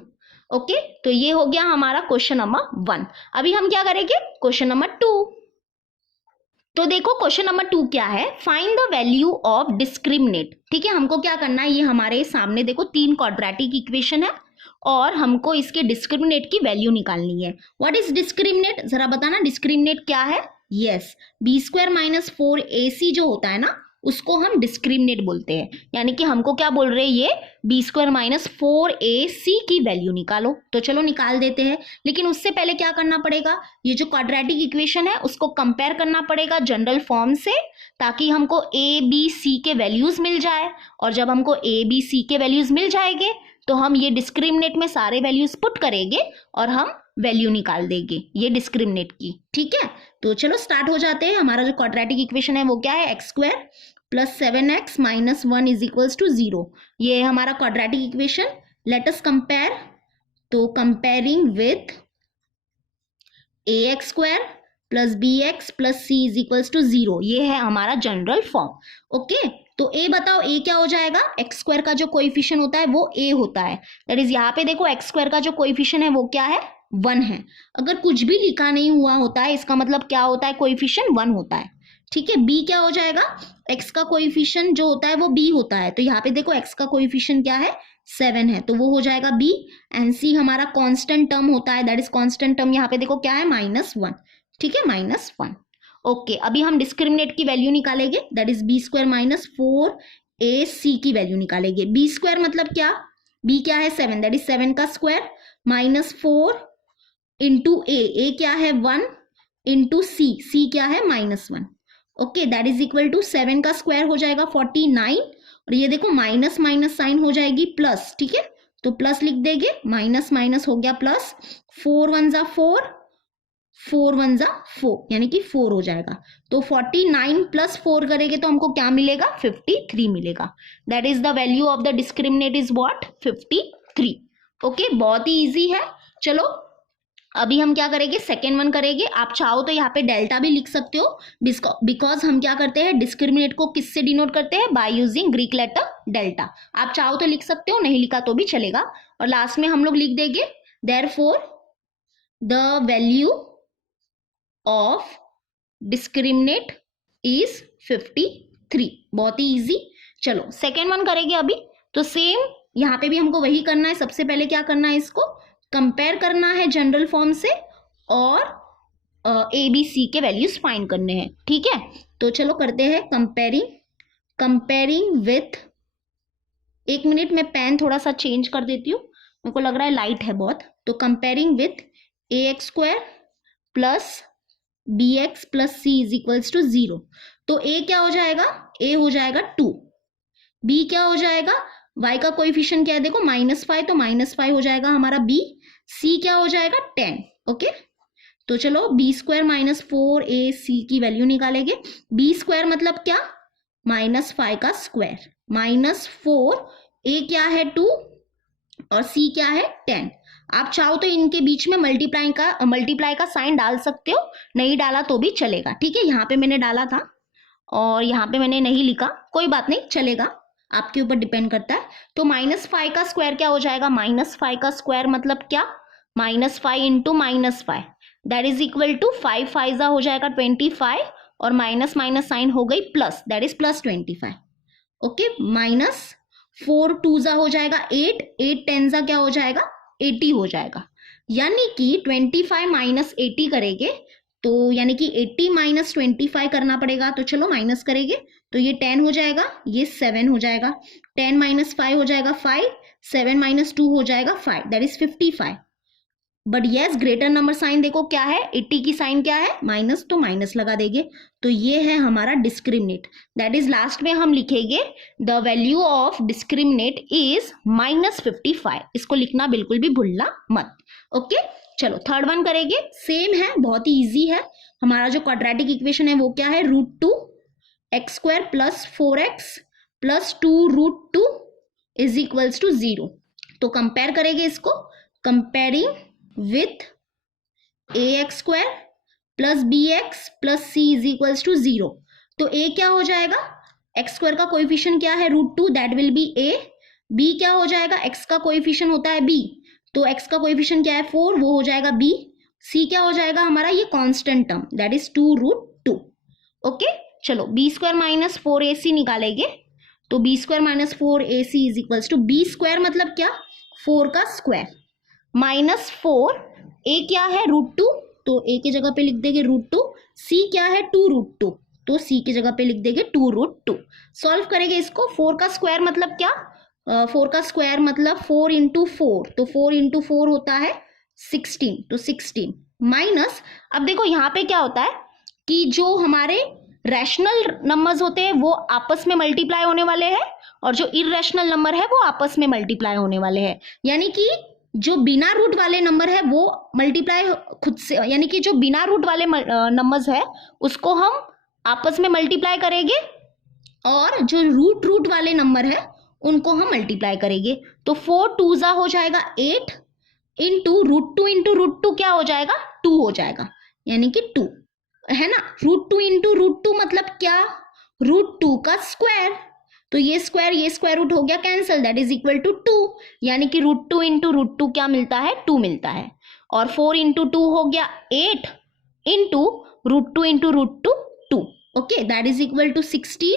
Okay, तो ये हो गया हमारा क्वेश्चन नंबर 1। अभी हम क्या करेंगे, क्वेश्चन नंबर 2। तो देखो क्वेश्चन नंबर 2 क्या है, find the value of discriminate. ठीक है, हमको क्या करना है, ये हमारे सामने देखो 3 क्वाड्रेटिक इक्वेशन है और हमको इसके डिस्क्रिमिनेट की वैल्यू निकालनी है। व्हाट इज डिस्क्रिमिनेट, जरा बताना डिस्क्रिमिनेट क्या है। यस, b² - 4ac जो होता है ना उसको हम डिस्क्रिमिनेट बोलते हैं, यानी कि हमको क्या बोल रहे हैं, ये b² - 4ac की वैल्यू निकालो। तो चलो निकाल देते हैं, लेकिन उससे पहले क्या करना पड़ेगा, ये जो क्वाड्रेटिक इक्वेशन है उसको कंपेयर करना पड़ेगा जनरल फॉर्म से, ताकि हमको a b c के वैल्यूज मिल जाए, और जब हमको a b c के वैल्यूज मिल जाएंगे तो हम ये डिस्क्रिमिनेट में सारे वैल्यूज पुट करेंगे और हम वैल्यू निकाल देंगे ये डिस्क्रिमिनेट की। ठीक है, तो चलो स्टार्ट हो जाते हैं। हमारा जो क्वाड्रेटिक इक्वेशन है वो क्या है, x² + 7x - 1 is equals to 0, ये है हमारा quadratic equation. Let us compare, तो comparing with ax² + bx + c is equals to 0, ये है हमारा जनरल फॉर्म। ओके, तो a बताओ, a क्या हो जाएगा, x² का जो कोएफिशिएंट होता है वो a होता है, दैट इज यहाँ पे देखो x² का जो कोएफिशिएंट है वो क्या है 1 है। अगर कुछ भी लिखा नहीं हुआ होता है इसका मतलब क्या होता है, कोएफिशिएंट 1 होता है। ठीक है, b क्या हो जाएगा, x का कोएफिशिएंट जो होता है वो b होता है, तो यहाँ पे देखो x का कोएफिशिएंट क्या है 7 है, तो वो हो जाएगा b। एंड c हमारा कांस्टेंट टर्म होता है, दैट इज कांस्टेंट टर्म यहाँ पे देखो क्या है -1। ठीक है, -1। ओके, अभी हम डिस्क्रिमिनेट की वैल्यू निकालेंगे, दैट इज b² - 4ac की वैल्यू निकालेंगे। b² मतलब क्या, b क्या है 7, दैट इज 7 का स्क्वायर -4 इंटू a क्या है 1 इंटू c क्या है -1। Okay, that is equal to 7 का स्क्वायर हो जाएगा 49, और ये देखो माइनस माइनस साइन हो जाएगी प्लस। ठीक है, तो प्लस लिख देंगे, माइनस माइनस हो गया प्लस, 4 1 ज़ा 4, 4 1 ज़ा 4, यानी कि 4 हो जाएगा। तो 49 + 4 करेंगे तो हमको क्या मिलेगा, 53 मिलेगा। That is the value of the discriminate is what, 53। Okay, बहुत ही इजी है। चलो अभी हम क्या करेंगे, सेकेंड वन करेंगे। आप चाहो तो यहाँ पे डेल्टा भी लिख सकते हो, बिकॉज हम क्या करते हैं, डिस्क्रिमिनेट को किससे डिनोट करते हैं, by using Greek letter delta. आप चाहो तो लिख सकते हो, नहीं लिखा तो भी चलेगा। और लास्ट में हम लोग लिख देंगे therefore the value of discriminate is 53। बहुत ही इजी। चलो सेकेंड वन करेंगे अभी। तो सेम यहाँ पे भी हमको वही करना है। सबसे पहले क्या करना है, इसको कंपेयर करना है जनरल फॉर्म से, और ए बी सी के वैल्यूज फाइंड करने हैं। ठीक है, तो चलो करते हैं कंपेयरिंग विथ, एक मिनट मैं पेन थोड़ा सा चेंज कर देती हूँ, मेरे को लग रहा है लाइट है बहुत। तो comparing with ax² + bx + c is equals to 0। तो a क्या हो जाएगा, a हो जाएगा 2, b क्या हो जाएगा, y का कोएफिशिएंट क्या है देखो -5, तो -5 हो जाएगा हमारा b। c क्या हो जाएगा 10। ओके, तो चलो b² - 4ac की वैल्यू निकालेंगे। b² मतलब क्या, -5 का स्क्वायर, -4, a क्या है 2, और c क्या है 10। आप चाहो तो इनके बीच में मल्टीप्लाई का साइन डाल सकते हो, नहीं डाला तो भी चलेगा, ठीक है। यहाँ पे मैंने डाला था और यहाँ पे मैंने नहीं लिखा, कोई बात नहीं, चलेगा, आपके ऊपर डिपेंड करता है। तो -5 का स्क्वायर क्या हो जाएगा, -5 का स्क्वायर मतलब क्या, -5 इंटू -5 दैट इज इक्वल टू 5 5 हो जाएगा 25 और माइनस माइनस साइन हो गई प्लस, दैट इज +25। ओके, -4 2 हो जाएगा 8, 8 10 क्या हो जाएगा 80 हो जाएगा। यानी कि 25 माइनस 80 करेंगे तो यानी कि 80 माइनस 25 करना पड़ेगा, तो चलो माइनस करेंगे तो ये 10 हो जाएगा, ये 7 हो जाएगा, 10 माइनस 5 हो जाएगा 5, 7 माइनस 2 हो जाएगा 5, that is 55। But yes greater number sign देखो क्या है, 80 की साइन क्या है माइनस, तो माइनस लगा देंगे, तो ये है हमारा डिस्क्रिमिनेट, दैट इज लास्ट में हम लिखेंगे the value of discriminate is -55। इसको लिखना बिल्कुल भी भूलना मत। ओके चलो थर्ड वन करेंगे, सेम है, बहुत ही इजी है। हमारा जो क्वाड्रेटिक इक्वेशन है वो क्या है, √2x² + 4x + 2√2 is equals to 0। तो कंपेयर करेंगे इसको, comparing with ax² + bx + c is equals to 0। तो a क्या हो जाएगा, x² का कोएफिशिएंट क्या है √2, that will be a। b क्या हो जाएगा, x का कोएफिशिएंट होता है b, तो x का कोएफिशिएंट क्या है 4, वो हो जाएगा b। c क्या हो जाएगा हमारा ये constant term, that is 2√2। Okay चलो b² - 4ac निकालेंगे, तो b² - 4ac is equals to b² मतलब क्या, 4 का स्क्वायर -4, a क्या है √2, तो a की जगह पे लिख देंगे √2, c क्या है 2√2, तो c की जगह पे लिख देंगे 2√2। सॉल्व करेंगे इसको, 4 का स्क्वायर मतलब क्या, 4 का स्क्वायर मतलब 4 इंटू 4, तो 4 इंटू 4 होता है 16, तो 16 माइनस, अब देखो यहाँ पे क्या होता है कि जो हमारे रैशनल नंबर्स होते हैं वो आपस में मल्टीप्लाई होने वाले हैं और जो इररेशनल नंबर है वो आपस में मल्टीप्लाई होने वाले हैं। यानी कि जो बिना रूट वाले नंबर है वो मल्टीप्लाई खुद से, यानी कि जो बिना रूट वाले नंबर्स है उसको हम आपस में मल्टीप्लाई करेंगे और जो रूट वाले नंबर है उनको हम मल्टीप्लाई करेंगे। तो 4 2 हो जाएगा 8 इंटू √2 क्या हो जाएगा 2 हो जाएगा, यानी कि 2 है ना। √2 इंटू √2 मतलब क्या, √2 का स्क्वायर, तो ये स्क्वायर रूट हो गया cancel, that is equal to 2, यानी कि √2 इंटू √2 क्या मिलता है 2 मिलता है। और 4 इंटू 2 हो गया 8 इंटू √2 into √2 2, okay that is equal to 16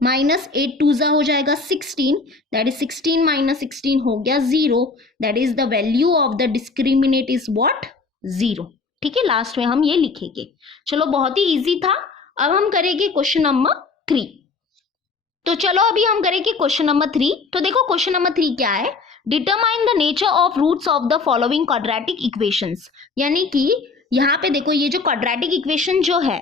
minus 8 2 हो जाएगा 16, दैट इज 16 माइनस 16 हो गया 0, that is the value of the discriminate is what 0। ठीक है, लास्ट में हम ये लिखेंगे। चलो बहुत ही इजी था। अब हम करेंगे क्वेश्चन नंबर 3। तो चलो अभी हम करेंगे क्वेश्चन नंबर 3। तो देखो क्वेश्चन नंबर 3 क्या है, determine the nature of roots of the following quadratic equations. यानी कि यहाँ पे देखो ये जो क्वाड्रेटिक इक्वेशन जो है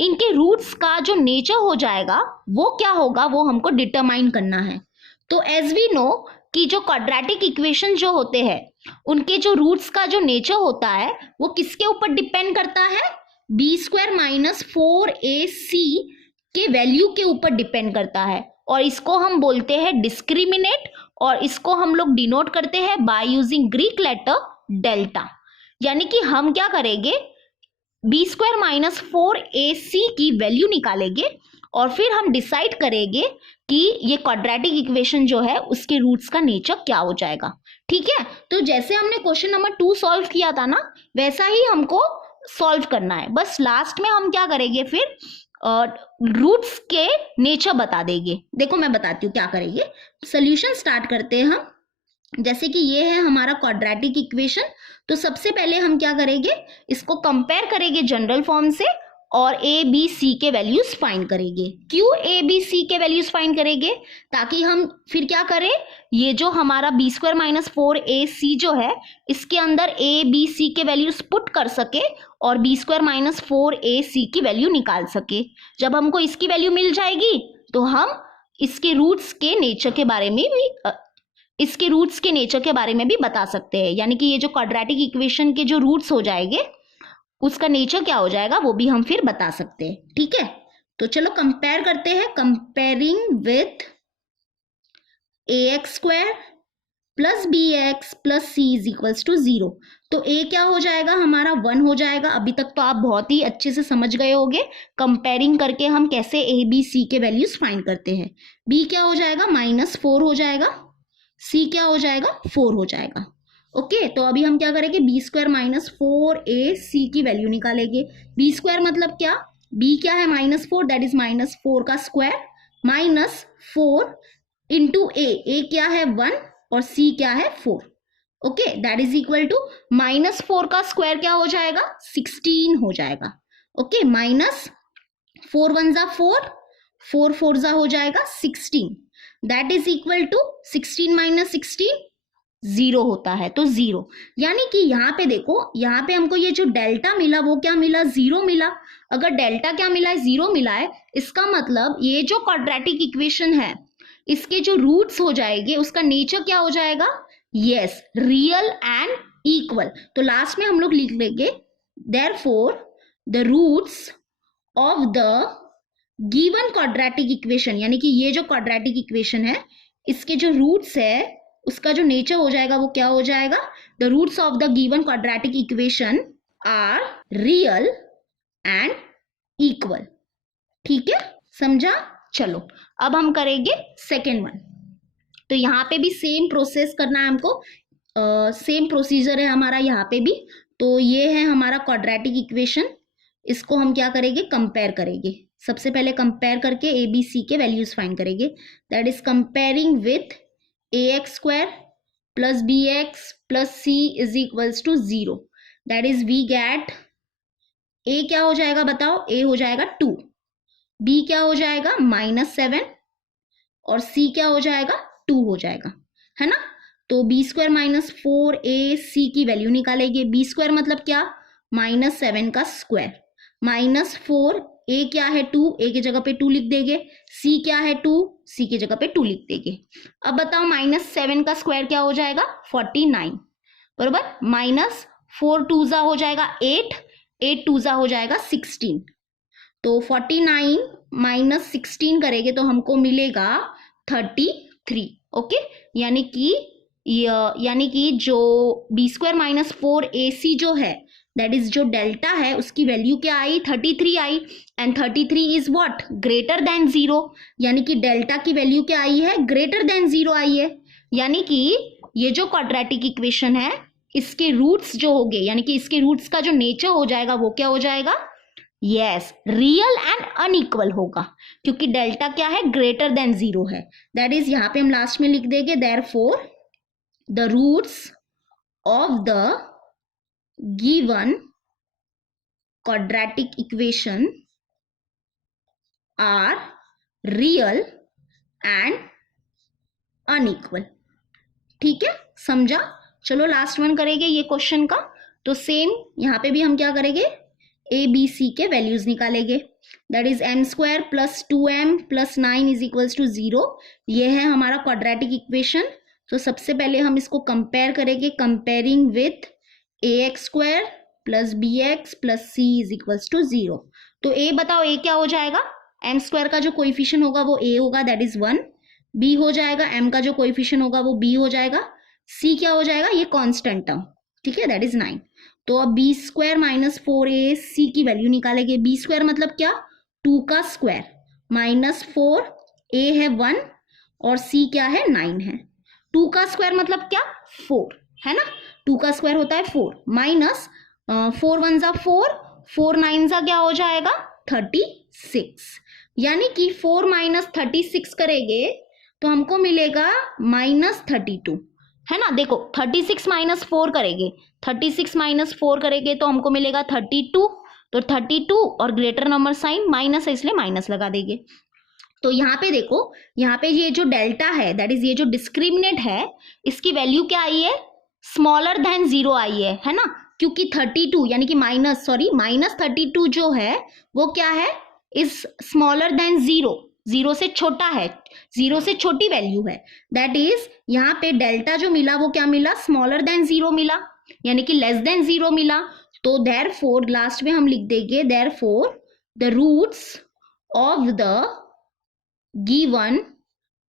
इनके रूट्स का जो नेचर हो जाएगा वो क्या होगा, वो हमको डिटरमाइन करना है। तो एज वी नो कि जो क्वाड्रेटिक इक्वेशन जो होते हैं उनके जो रूट्स का जो नेचर होता है वो किसके ऊपर डिपेंड करता है, b² - 4ac के वैल्यू के ऊपर डिपेंड करता है, और इसको हम बोलते हैं डिस्क्रिमिनेट, और इसको हम लोग डिनोट करते हैं by using Greek letter delta. यानी कि हम क्या करेंगे, b² - 4ac की वैल्यू निकालेंगे और फिर हम डिसाइड करेंगे कि ये क्वाड्रेटिक इक्वेशन जो है उसके रूट्स का नेचर क्या हो जाएगा। ठीक है, तो जैसे हमने क्वेश्चन नंबर 2 सॉल्व किया था ना वैसा ही हमको सॉल्व करना है। बस लास्ट में हम क्या करेंगे, फिर रूट्स के नेचर बता देंगे। देखो मैं बताती हूँ क्या करेंगे। सोल्यूशन स्टार्ट करते हैं हम। जैसे कि ये है हमारा क्वाड्रेटिक इक्वेशन, तो सबसे पहले हम क्या करेंगे, इसको कंपेयर करेंगे जनरल फॉर्म से और ए बी सी के वैल्यूज फाइंड करेंगे। क्यों ए बी सी के वैल्यूज फाइंड करेंगे, ताकि हम फिर क्या करें, ये जो हमारा b² - 4ac जो है इसके अंदर ए बी सी के वैल्यूज पुट कर सके और b² - 4ac की वैल्यू निकाल सके। जब हमको इसकी वैल्यू मिल जाएगी तो हम इसके रूट्स के नेचर के बारे में भी बता सकते हैं। यानी कि ये जो क्वाड्रेटिक इक्वेशन के जो रूट्स हो जाएंगे उसका नेचर क्या हो जाएगा वो भी हम फिर बता सकते हैं। ठीक है, तो चलो कंपेयर करते हैं। Comparing with ax² plus B x plus C is equals to 0। तो ए क्या हो जाएगा हमारा 1 हो जाएगा। अभी तक तो आप बहुत ही अच्छे से समझ गए होंगे कंपेयरिंग करके हम कैसे ए बी सी के वैल्यूज फाइंड करते हैं। बी क्या हो जाएगा -4 हो जाएगा, सी क्या हो जाएगा 4 हो जाएगा। ओके तो अभी हम क्या करेंगे बी स्क्वायर -4ac की वैल्यू निकालेंगे। बी स्क्वायर मतलब क्या, बी क्या है -4 दैट इज -4 का स्क्वायर -4 इंटू ए क्या है 1 और सी क्या है 4। Okay that is equal to -4 का स्क्वायर क्या हो जाएगा 16 हो जाएगा। ओके -4 1 जा 4, 4 4 जा हो जाएगा 16 दैट इज इक्वल टू 16 - 16 0 होता है तो 0। यानी कि यहाँ पे देखो, यहाँ पे हमको ये जो डेल्टा मिला वो क्या मिला 0 मिला। अगर डेल्टा क्या मिला है 0 मिला है, इसका मतलब ये जो क्वाड्रेटिक इक्वेशन है इसके जो रूट्स हो जाएंगे उसका नेचर क्या हो जाएगा, यस रियल एंड इक्वल। तो लास्ट में हम लोग लिख लेंगे therefore the roots of the given quadratic equation, यानी कि ये जो क्वाड्रेटिक इक्वेशन है इसके जो रूट्स है उसका जो नेचर हो जाएगा वो क्या हो जाएगा, the roots of the given quadratic equation are real and equal. ठीक है समझा। चलो अब हम करेंगे सेकेंड वन। तो यहाँ पे भी सेम प्रोसेस करना है हमको, सेम प्रोसीजर है हमारा यहाँ पे भी। तो ये है हमारा क्वाड्रेटिक इक्वेशन, इसको हम क्या करेंगे कंपेयर करेंगे। सबसे पहले कंपेयर करके ए बी सी के वैल्यूज फाइंड करेंगे, that is comparing with ax square plus bx plus c is equals to 0। that is we get a क्या हो जाएगा बताओ, a हो जाएगा 2, b क्या हो जाएगा -7 और c क्या हो जाएगा 2 हो जाएगा, है ना। तो b स्क्वायर -4ac की वैल्यू निकालेंगे। b स्क्वायर मतलब क्या, -7 का स्क्वायर, -4 a क्या है 2, a की जगह पे 2 लिख देंगे, c क्या है 2, c की जगह पे 2 लिख देंगे। अब बताओ -7 का स्क्वायर क्या हो जाएगा 49 बरोबर, -4 2 जा हो जाएगा 8, 8 2 जा हो जाएगा 16। तो 49 - 16 करेंगे तो हमको मिलेगा 33। ओके यानी कि जो b स्क्वायर -4ac जो है दैट इज जो डेल्टा है उसकी वैल्यू क्या आई 33 आई, and 33 is what greater than 0, यानी कि डेल्टा की वैल्यू क्या आई है ग्रेटर देन 0 आई है। यानी कि ये जो क्वाड्रेटिक इक्वेशन है इसके रूट्स जो होंगे, यानी कि इसके रूट्स का जो नेचर हो जाएगा वो क्या हो जाएगा, यस रियल एंड अनइक्वल होगा, क्योंकि डेल्टा क्या है ग्रेटर देन 0 है। दैट इज यहाँ पे हम लास्ट में लिख देंगे therefore the roots of the given quadratic equation are real and unequal। ठीक है समझा। चलो लास्ट वन करेंगे ये क्वेश्चन का। तो सेम यहाँ पे भी हम क्या करेंगे ए बी सी के वैल्यूज निकालेंगे, that is m² + 2m + 9 is equals to 0। ये है हमारा क्वाड्रेटिक इक्वेशन। तो सबसे पहले हम इसको कंपेयर करेंगे, comparing with ax² + bx + c is equals to 0। तो a बताओ a क्या हो जाएगा, m² का जो कोएफिशिएंट होगा वो a होगा दैट इज 1, b हो जाएगा m का जो कोएफिशिएंट होगा वो b हो जाएगा, c क्या हो जाएगा ये कांस्टेंट टर्म, ठीक है दैट इज 9। तो अब b² - 4ac की वैल्यू निकालेंगे। b² मतलब क्या 2 का स्क्वायर, -4 a है 1 और c क्या है 9 है। 2 का स्क्वायर मतलब क्या 4 है ना, 2 का स्क्वायर होता है 4, -4 1 जा 4, 4 9 जा क्या हो जाएगा 36, यानी कि 4 - 36 करेंगे तो हमको मिलेगा -32, है ना। देखो 36 - 4 करेंगे, 36 - 4 करेंगे तो हमको मिलेगा 32। तो 32 और ग्रेटर नंबर साइन माइनस है इसलिए माइनस लगा देंगे। तो यहाँ पे देखो, यहाँ पे ये जो डेल्टा है दैट इज ये जो डिस्क्रिमिनेंट है इसकी वैल्यू क्या आई है स्मॉलर देन 0 आई है ना, क्योंकि 32 यानी कि -32 जो है वो क्या है इज स्मॉलर देन 0, 0 से छोटा है, 0 से छोटी वैल्यू है। दैट इज यहाँ पे डेल्टा जो मिला वो क्या मिला स्मॉलर देन 0 मिला, यानी कि लेस देन 0 मिला। तो देयरफॉर लास्ट में हम लिख देंगे therefore the roots of the given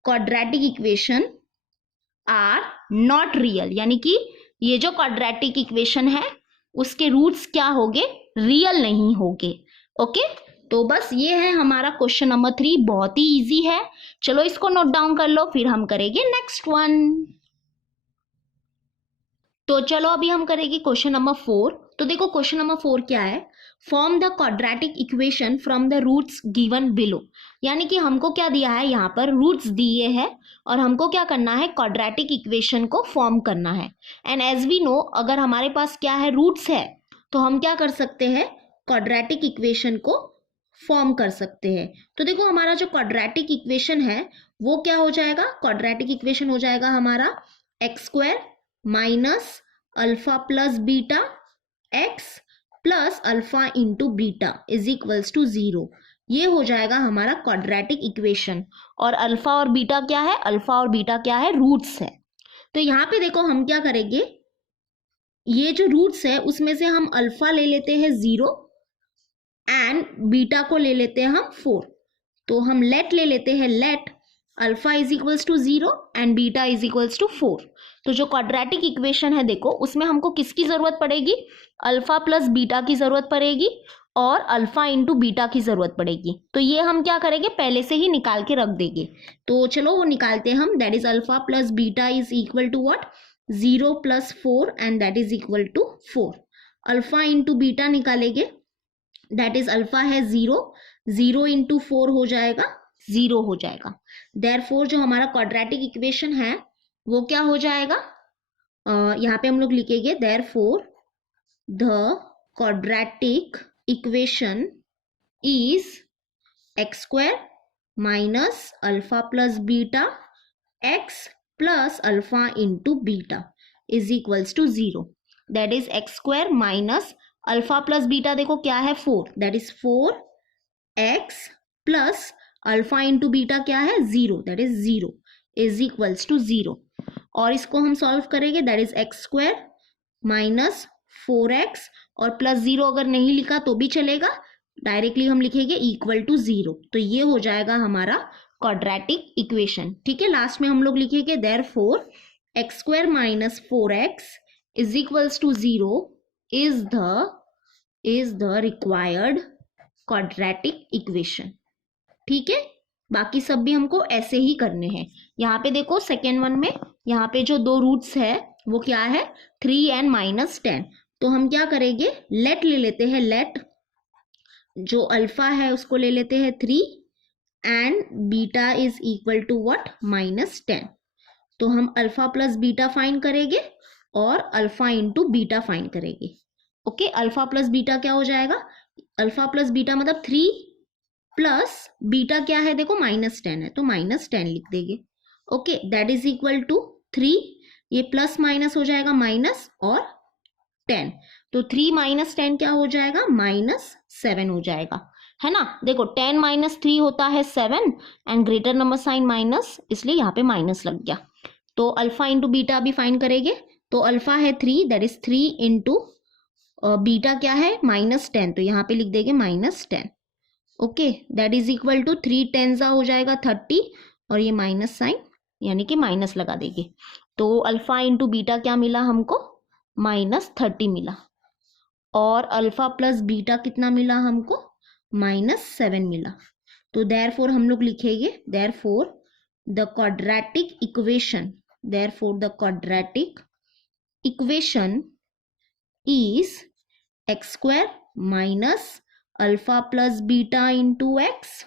quadratic equation are not real, यानी कि ये जो क्वाड्रेटिक इक्वेशन है उसके रूट्स क्या होंगे, रियल नहीं होंगे। ओके, तो बस ये है हमारा क्वेश्चन नंबर 3, बहुत ही इजी है। चलो इसको नोट डाउन कर लो, फिर हम करेंगे नेक्स्ट वन। तो चलो अभी हम करेंगे क्वेश्चन नंबर 4। तो देखो क्वेश्चन नंबर 4 क्या है, form the quadratic equation from the roots given below. यानी कि हमको क्या दिया है, यहाँ पर रूट्स दिए हैं और हमको क्या करना है, क्वाड्रेटिक इक्वेशन को फॉर्म करना है। एंड एज वी नो, अगर हमारे पास क्या है, रूट्स है, तो हम क्या कर सकते हैं, क्वाड्रेटिक इक्वेशन को फॉर्म कर सकते हैं। तो देखो हमारा जो क्वाड्रेटिक इक्वेशन है वो क्या हो जाएगा, क्वाड्रेटिक इक्वेशन हो जाएगा हमारा x square minus alpha plus beta x plus alpha into beta is equals to 0। ये हो जाएगा हमारा क्वाड्रेटिक इक्वेशन। और अल्फा और बीटा क्या है, अल्फा और बीटा क्या है, रूट्स है। तो यहाँ पे देखो हम क्या करेंगे, ये जो रूट्स है उसमें से हम अल्फा ले लेते हैं 0 एंड बीटा को ले लेते हैं हम 4। तो हम लेट ले लेते हैं, let alpha is equals to 0 and beta is equals to 4। तो जो क्वाड्रेटिक इक्वेशन है देखो उसमें हमको किसकी जरूरत पड़ेगी, अल्फा प्लस बीटा की जरूरत पड़ेगी और अल्फा इंटू बीटा की जरूरत पड़ेगी। तो ये हम क्या करेंगे, पहले से ही निकाल के रख देंगे। तो चलो वो निकालते हैं हम, that is alpha plus beta is equal to what, 0 plus 4 and that is equal to 4। Alpha into beta निकालेंगे, दैट इज अल्फा है 0, 0 इंटू 4 हो जाएगा 0 हो जाएगा। देयरफॉर जो हमारा क्वाड्रेटिक इक्वेशन है वो क्या हो जाएगा, यहाँ पे हम लोग लिखेंगे therefore the quadratic equation is x square minus alpha plus beta x plus alpha into beta is equals to 0। That is x square minus alpha plus beta देखो क्या है 4, that is 4x plus alpha into beta क्या है 0, that is 0 is equals to 0। और इसको हम solve करेंगे, that is x square minus 4x और प्लस 0 अगर नहीं लिखा तो भी चलेगा, डायरेक्टली हम लिखेंगे इक्वल टू 0। तो ये हो जाएगा हमारा क्वाड्रेटिक इक्वेशन। ठीक है, लास्ट में हम लोग लिखेंगे therefore x square minus 4x is equals to 0 is the required quadratic equation। ठीक है, बाकी सब भी हमको ऐसे ही करने हैं। यहाँ पे देखो सेकेंड वन में यहाँ पे जो दो रूट्स है वो क्या है, 3 एंड माइनस 10। तो हम क्या करेंगे, लेट ले लेते हैं, लेट जो अल्फा है उसको ले लेते हैं 3 and beta is equal to what, minus 10। तो हम अल्फा प्लस बीटा फाइंड करेंगे और अल्फा इंटू बीटा फाइंड करेंगे। ओके, अल्फा प्लस बीटा क्या हो जाएगा, अल्फा प्लस बीटा मतलब 3 प्लस बीटा क्या है देखो माइनस 10 है, तो माइनस 10 लिख देंगे। Okay, that is equal to 3, ये प्लस माइनस हो जाएगा माइनस और 10, तो 3 माइनस 10 क्या हो जाएगा, माइनस 7 हो जाएगा, है ना। देखो 10 माइनस 3 होता है 7 and greater number sign minus, इसलिए यहाँ पे माइनस लग गया। तो अल्फा इंटू बीटा भी फाइंड करेंगे, तो अल्फा है 3, दैट इज 3 इंटू बीटा क्या है माइनस 10, तो यहाँ पे लिख देंगे minus 10। Okay, that is equal to 3 10 हो जाएगा 30 और ये माइनस साइन यानी कि माइनस लगा देंगे। तो अल्फा इंटू बीटा क्या मिला हमको, माइनस 30 मिला और अल्फा प्लस बीटा कितना मिला हमको, माइनस 7 मिला। तो देयरफॉर हम लोग लिखेंगे therefore the quadratic equation, therefore the quadratic equation is x square minus alpha plus beta into x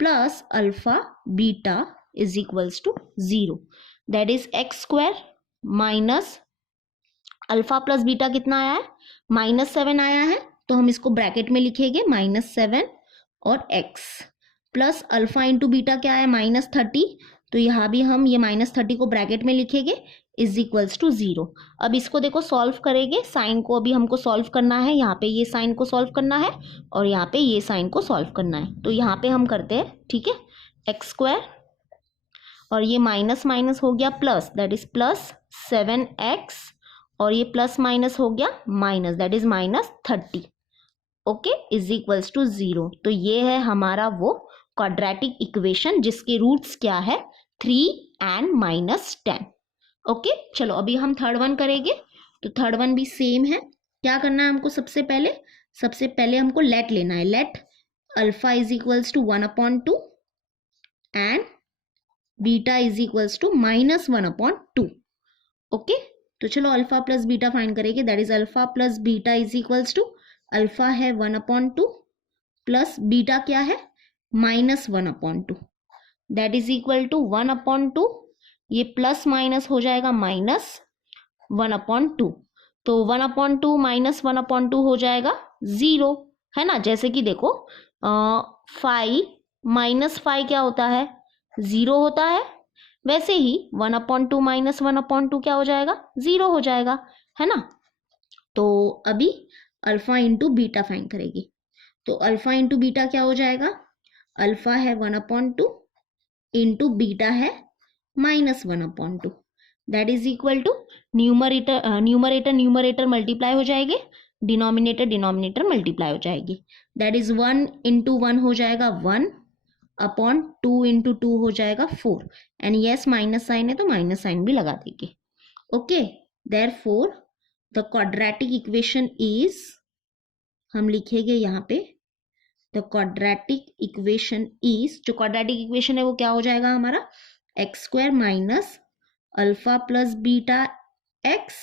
plus alpha beta is equals to 0। that is x square minus alpha plus beta कितना आया है, minus 7 आया है, तो हम इसको bracket में लिखेंगे माइनस 7 और x plus alpha into beta क्या है माइनस 30, तो यहाँ भी हम ये माइनस 30 को ब्रैकेट में लिखेंगे इज इक्वल्स टू 0। अब इसको देखो सॉल्व करेंगे, साइन को अभी हमको सॉल्व करना है, यहाँ पे ये साइन को सॉल्व करना है और यहाँ पे ये साइन को सॉल्व करना है। तो यहाँ पे हम करते हैं, ठीक है, एक्स स्क्वायर और ये माइनस माइनस हो गया plus, that is plus 7x और ये प्लस माइनस हो गया minus, that is minus 30। Okay, is equals to 0। तो ये है हमारा वो क्वाड्रेटिक इक्वेशन जिसके रूट्स क्या है, 3 एंड माइनस 10। ओके चलो अभी हम थर्ड वन करेंगे। तो थर्ड वन भी सेम है। क्या करना है हमको? सबसे पहले हमको लेट लेना है। Let alpha is equals to 1/2 and beta is equals to -1/2। Okay तो चलो अल्फा प्लस बीटा फाइंड करेंगे। That is alpha plus beta is equals to, alpha है 1/2 प्लस बीटा क्या है -1/2, दैट इज इक्वल टू 1/2, ये plus minus हो जाएगा -1/2। तो 1/2 -1/2 हो जाएगा 0, है ना। जैसे कि देखो 5 - 5 क्या होता है? 0 होता है। वैसे ही 1/2 -1/2 क्या हो जाएगा? 0 हो जाएगा, है ना। तो अभी अल्फा इंटू बीटा फाइंड करेगी। तो अल्फा इंटू बीटा क्या हो जाएगा? अल्फा है 1/2 इंटू बीटा है -1/2, that is equal to numerator multiply हो जाएंगे, डिनोमिनेटर मल्टीप्लाई हो जाएगी। दैट इज 1 इंटू 1 हो जाएगा 1/2 इंटू 2 हो जाएगा 4। एंड यस माइनस साइन है तो माइनस साइन भी लगा देंगे। Okay therefore the quadratic equation is, हम लिखेंगे यहाँ पे द क्वाड्रेटिक इक्वेशन इज, जो क्वाड्रेटिक इक्वेशन है वो क्या हो जाएगा हमारा? x² minus alpha plus beta x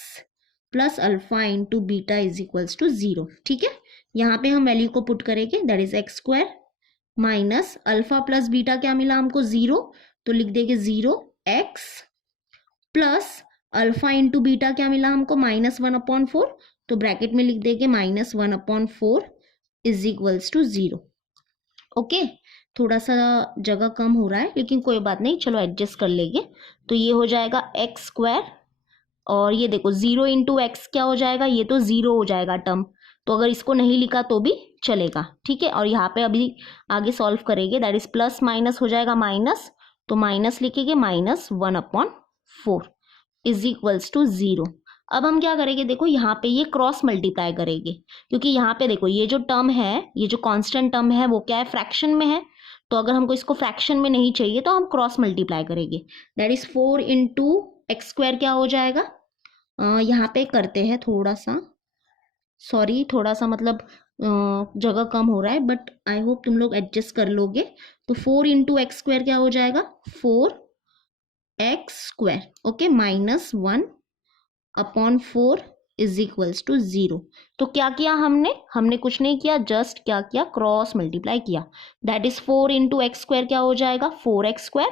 plus alpha into beta is equals to 0। ठीक है, यहाँ पे हम वैल्यू को पुट करेंगे। That is x² minus alpha plus beta क्या मिला हमको? 0, तो लिख देंगे 0x plus alpha into beta क्या मिला हमको? -1/4, तो ब्रैकेट में लिख देंगे -1/4 इज इक्वल्स टू 0। ओके थोड़ा सा जगह कम हो रहा है लेकिन कोई बात नहीं, चलो एडजस्ट कर लेंगे। तो ये हो जाएगा x², और ये देखो 0 इंटू एक्स क्या हो जाएगा? ये तो 0 हो जाएगा टर्म, तो अगर इसको नहीं लिखा तो भी चलेगा। ठीक है, और यहाँ पे अभी आगे सॉल्व करेंगे। दैट इज प्लस माइनस हो जाएगा माइनस, तो माइनस लिखेंगे -1/4 इज इक्वल्स टू 0। अब हम क्या करेंगे? देखो यहाँ पे ये क्रॉस मल्टीप्लाई करेंगे, क्योंकि यहाँ पे देखो ये जो टर्म है, ये जो कांस्टेंट टर्म है वो क्या है? फ्रैक्शन में है। तो अगर हमको इसको फ्रैक्शन में नहीं चाहिए तो हम क्रॉस मल्टीप्लाई करेंगे। दैट इज 4 इंटू x² क्या हो जाएगा? यहाँ पे करते हैं थोड़ा सा, सॉरी थोड़ा सा मतलब जगह कम हो रहा है, बट आई होप तुम लोग एडजस्ट कर लोगे। तो 4 इंटू x² क्या हो जाएगा? 4x²। Okay -1/4 is equals to 0। तो क्या किया हमने कुछ नहीं किया, जस्ट क्या किया? क्रॉस मल्टीप्लाई किया। दैट इज 4 इंटू x² क्या हो जाएगा? 4x²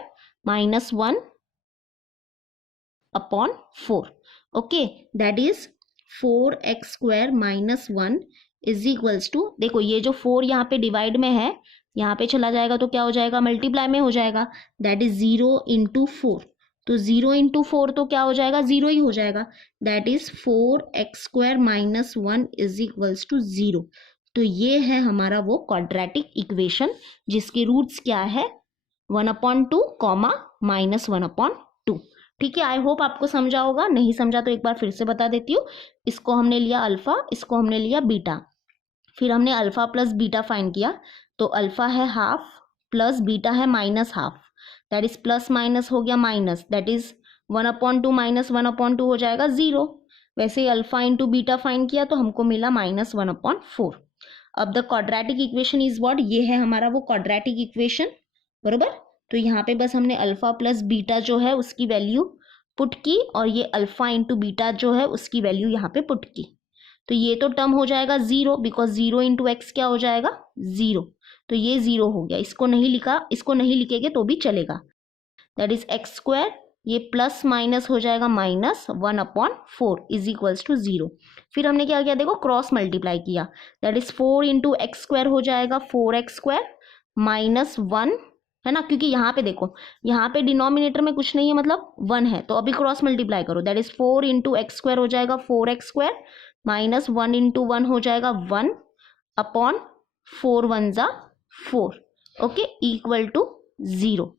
-1/4। Okay that is 4x² -1 is equals to, देखो ये जो 4 यहाँ पे डिवाइड में है, यहाँ पे चला जाएगा तो क्या हो जाएगा? मल्टीप्लाई में हो जाएगा। दैट इज 0 इंटू 4, तो 0 इंटू 4 तो क्या हो जाएगा? 0 ही हो जाएगा। That is 4x² -1 is equals to 0। तो ये है हमारा वो क्वाड्रेटिक इक्वेशन जिसके रूट्स क्या है? 1/2 -1/2। ठीक है, आई होप आपको समझा होगा। नहीं समझा तो एक बार फिर से बता देती हूँ। इसको हमने लिया अल्फा, इसको हमने लिया बीटा, फिर हमने अल्फा प्लस बीटा फाइंड किया। तो अल्फा है हाफ प्लस बीटा है -1/2, दैट इज प्लस माइनस हो गया माइनस, दैट इज 1/2 -1/2 हो जाएगा 0। वैसे ही अल्फा इंटू बीटा फाइंड किया तो हमको मिला -1/4। अब the quadratic equation is what? ये है हमारा वो क्वाड्रेटिक इक्वेशन, बरोबर। तो यहाँ पे बस हमने अल्फा प्लस बीटा जो है उसकी वैल्यू पुट की, और ये अल्फा इंटू बीटा जो है उसकी वैल्यू यहाँ पे पुट की। तो ये तो टर्म हो जाएगा 0, बिकॉज 0 इंटू एक्स क्या हो जाएगा? 0, तो ये 0 हो गया। इसको नहीं लिखा, इसको नहीं लिखेंगे तो भी चलेगा। दैट इज x², ये प्लस माइनस हो जाएगा -1/4 इज इक्वल्स टू 0। फिर हमने क्या किया? देखो क्रॉस मल्टीप्लाई किया। दैट इज 4 इंटू x² हो जाएगा 4x² -1, है ना, क्योंकि यहाँ पे देखो यहाँ पे डिनोमिनेटर में कुछ नहीं है, मतलब 1 है, तो अभी क्रॉस मल्टीप्लाई करो। दैट इज 4 इंटू x² हो जाएगा 4x² -1 इंटू 1 हो जाएगा 1/4 1 ज़ा 4, ओके इक्वल टू 0,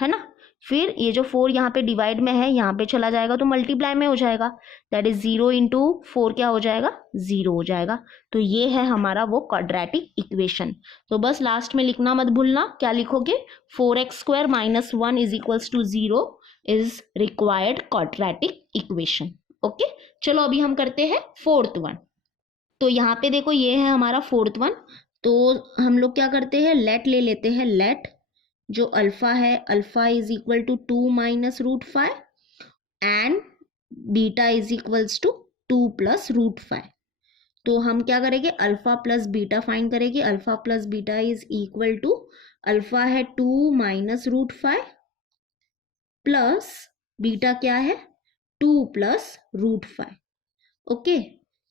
है ना। फिर ये जो 4 यहाँ पे डिवाइड में है, यहाँ पे चला जाएगा तो मल्टीप्लाई में हो जाएगा। दैट इज 0 इंटू 4 क्या हो जाएगा? 0 हो जाएगा। तो ये है हमारा वो क्वाड्रेटिक इक्वेशन। तो बस लास्ट में लिखना मत भूलना, क्या लिखोगे? 4x² -1 is equals to 0 is required quadratic equation. Okay, चलो अभी हम करते हैं फोर्थ वन। तो यहाँ पे देखो ये है हमारा फोर्थ वन। तो हम लोग क्या करते हैं, लेट ले लेते हैं। लेट जो अल्फा है, alpha is equal to 2 minus root 5 and beta is equals to 2 plus root 5। तो हम क्या करेंगे, अल्फा प्लस बीटा फाइंड करेंगे। Alpha plus beta is equal to, alpha है 2 माइनस रूट 5 प्लस बीटा क्या है 2 प्लस रूट 5। ओके,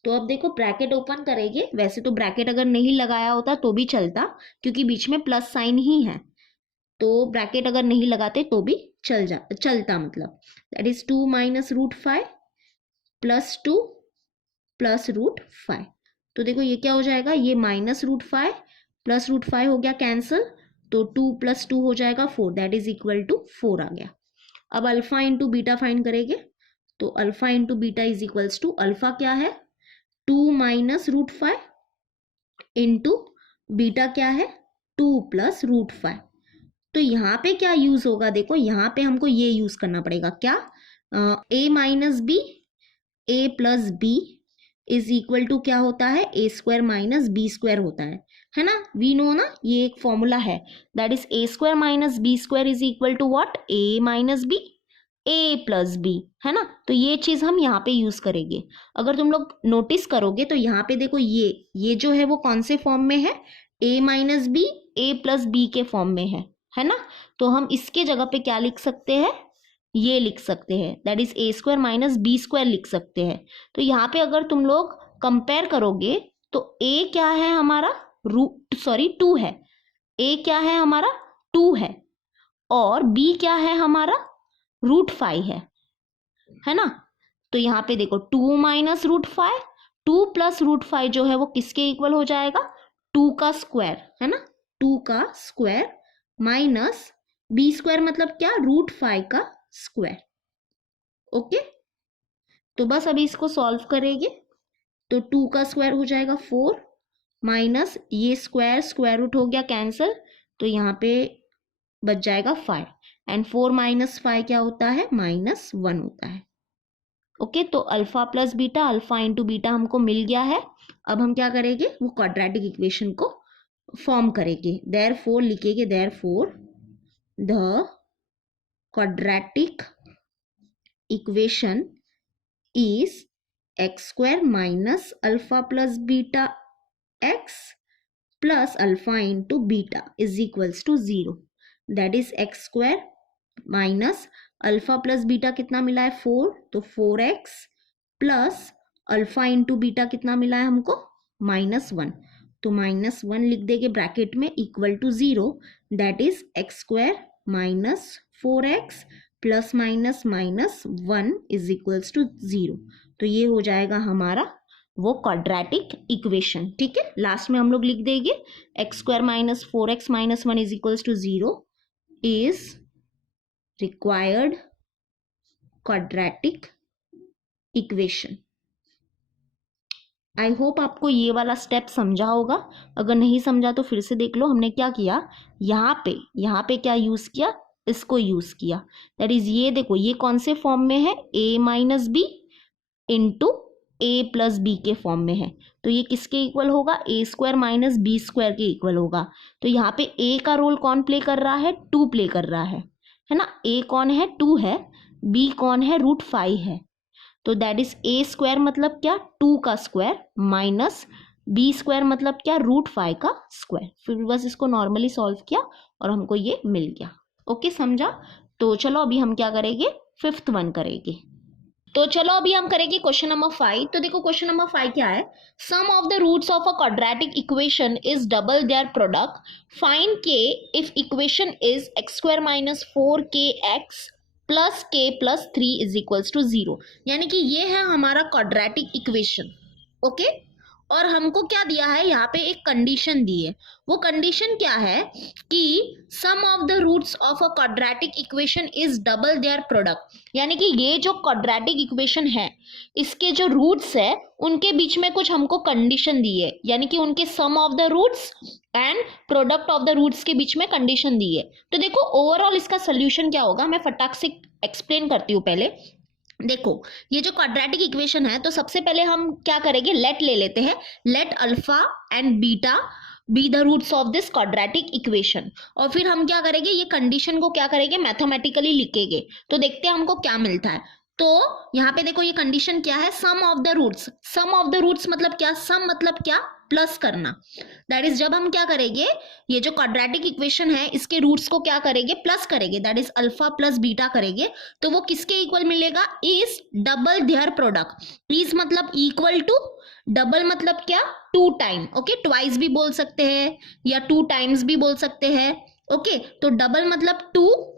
तो अब देखो ब्रैकेट ओपन करेंगे। वैसे तो ब्रैकेट अगर नहीं लगाया होता तो भी चलता, क्योंकि बीच में प्लस साइन ही है। तो ब्रैकेट अगर नहीं लगाते तो भी चलता, मतलब that is 2 minus root 5 plus 2 plus root 5। तो देखो ये क्या हो जाएगा, ये माइनस रूट 5 प्लस रूट 5 हो गया कैंसिल, तो 2 प्लस 2 हो जाएगा 4, दैट इज इक्वल टू 4 आ गया। अब अल्फा इंटू बीटा फाइंड करेंगे। तो alpha into beta is equals to, alpha क्या है 2 माइनस रूट 5 इंटू बीटा क्या है 2 प्लस रूट 5। तो यहाँ पे क्या यूज होगा, देखो यहाँ पे हमको ये यूज करना पड़ेगा, क्या, a minus b, a plus b is equal to क्या होता है, a square minus B square होता है ना। वी नो ना, ये एक फॉर्मूला है, that is a square minus B square is equal to what, a minus b, a plus b, है ना। तो ये चीज हम यहाँ पे यूज करेंगे। अगर तुम लोग नोटिस करोगे तो यहाँ पे देखो ये जो है वो कौन से फॉर्म में है, a minus b, a plus B के फॉर्म में है ना। तो हम इसके जगह पे क्या लिख सकते हैं, ये लिख सकते हैं, that is a square minus B square लिख सकते हैं। तो यहाँ पे अगर तुम लोग कंपेयर करोगे तो a क्या है हमारा 2 है, a क्या है हमारा 2 है, और b क्या है हमारा रूट 5 है ना। तो यहाँ पे देखो 2 माइनस रूट 5, 2 प्लस रूट 5 जो है वो किसके इक्वल हो जाएगा, 2 का स्क्वायर, है ना, 2 का स्क्वायर माइनस बी स्क्वायर मतलब क्या, रूट 5 का स्क्वायर। ओके, तो बस अभी इसको सॉल्व करेंगे। तो 2 का स्क्वायर हो जाएगा 4 माइनस ये स्क्वायर रूट हो गया कैंसिल, तो यहाँ पे बच जाएगा 5 एंड 4 माइनस 5 क्या होता है, -1 होता है। ओके, तो alpha plus beta, alpha into beta हमको मिल गया है। अब हम क्या करेंगे, वो क्वाड्रेटिक इक्वेशन को फॉर्म करेंगे। देयरफॉर लिखेंगे, therefore the quadratic equation is x square minus alpha plus beta x plus alpha into beta is equals to 0, that is x square minus alpha plus beta कितना मिला है 4, तो 4x plus alpha into beta कितना मिला है हमको -1, तो -1 लिख देंगे ब्रैकेट में equal to 0, that is x square minus 4x plus minus -1 is equals to 0। तो ये हो जाएगा हमारा वो क्वाड्रेटिक इक्वेशन। ठीक है, लास्ट में हम लोग लिख देंगे x square minus 4x minus 1 is equals to 0 is required quadratic equation। I hope आपको ये वाला स्टेप समझा होगा। अगर नहीं समझा तो फिर से देख लो। हमने क्या किया, यहाँ पे क्या यूज किया, इसको यूज किया, दैट इज ये देखो ये कौन से फॉर्म में है, a minus B into A plus B के फॉर्म में है। तो ये किसके इक्वल होगा, A square minus B square के इक्वल होगा। तो यहाँ पे a का रोल कौन प्ले कर रहा है, 2 प्ले कर रहा है ना। a कौन है, 2 है, b कौन है, रूट 5 है। तो दैट इज a स्क्वायर मतलब क्या, 2 का स्क्वायर माइनस b स्क्वायर मतलब क्या, रूट 5 का स्क्वायर। फिर बस इसको नॉर्मली सॉल्व किया और हमको ये मिल गया। ओके, समझा। तो चलो अभी हम क्या करेंगे, 5th वन करेंगे। तो चलो अभी हम करेंगे क्वेश्चन नंबर 5। तो देखो क्वेश्चन नंबर 5 क्या है, sum of the roots of a quadratic equation is double their product, find k if equation is x square minus 4kx plus k plus 3 is equals to 0। यानी कि ये है हमारा quadratic equation. Okay, और हमको क्या दिया है, यहाँ पे एक कंडीशन दी है। वो कंडीशन क्या है कि sum of the roots of a quadratic equation is double their product. यानी कि ये जो क्वाड्रेटिक इक्वेशन है इसके जो रूट्स है उनके बीच में कुछ हमको कंडीशन दी है, यानी कि उनके sum of the roots and product of the roots के बीच में कंडीशन दी है। तो देखो ओवरऑल इसका सोल्यूशन क्या होगा, मैं फटाक से एक्सप्लेन करती हूँ। पहले देखो ये जो क्वाड्रेटिक इक्वेशन है, तो सबसे पहले हम क्या करेंगे, लेट ले लेते हैं, let alpha and beta be the roots of this quadratic equation. और फिर हम क्या करेंगे, ये कंडीशन को क्या करेंगे, मैथमेटिकली लिखेंगे। तो देखते हैं हमको क्या मिलता है। तो यहाँ पे देखो ये कंडीशन क्या है, sum of the roots. Sum of the roots मतलब क्या, सम मतलब क्या, प्लस करना। दैट इज जब हम क्या करेंगे, ये जो क्वाड्रेटिक इक्वेशन है इसके रूट्स को क्या करेंगे, प्लस करेंगे, that is alpha plus beta करेंगे, तो वो किसके इक्वल मिलेगा, is double their product. Is मतलब इक्वल टू, डबल मतलब क्या, टू टाइम। ओके, ट्वाइस भी बोल सकते हैं या टू टाइम्स भी बोल सकते हैं। ओके, तो डबल मतलब टू,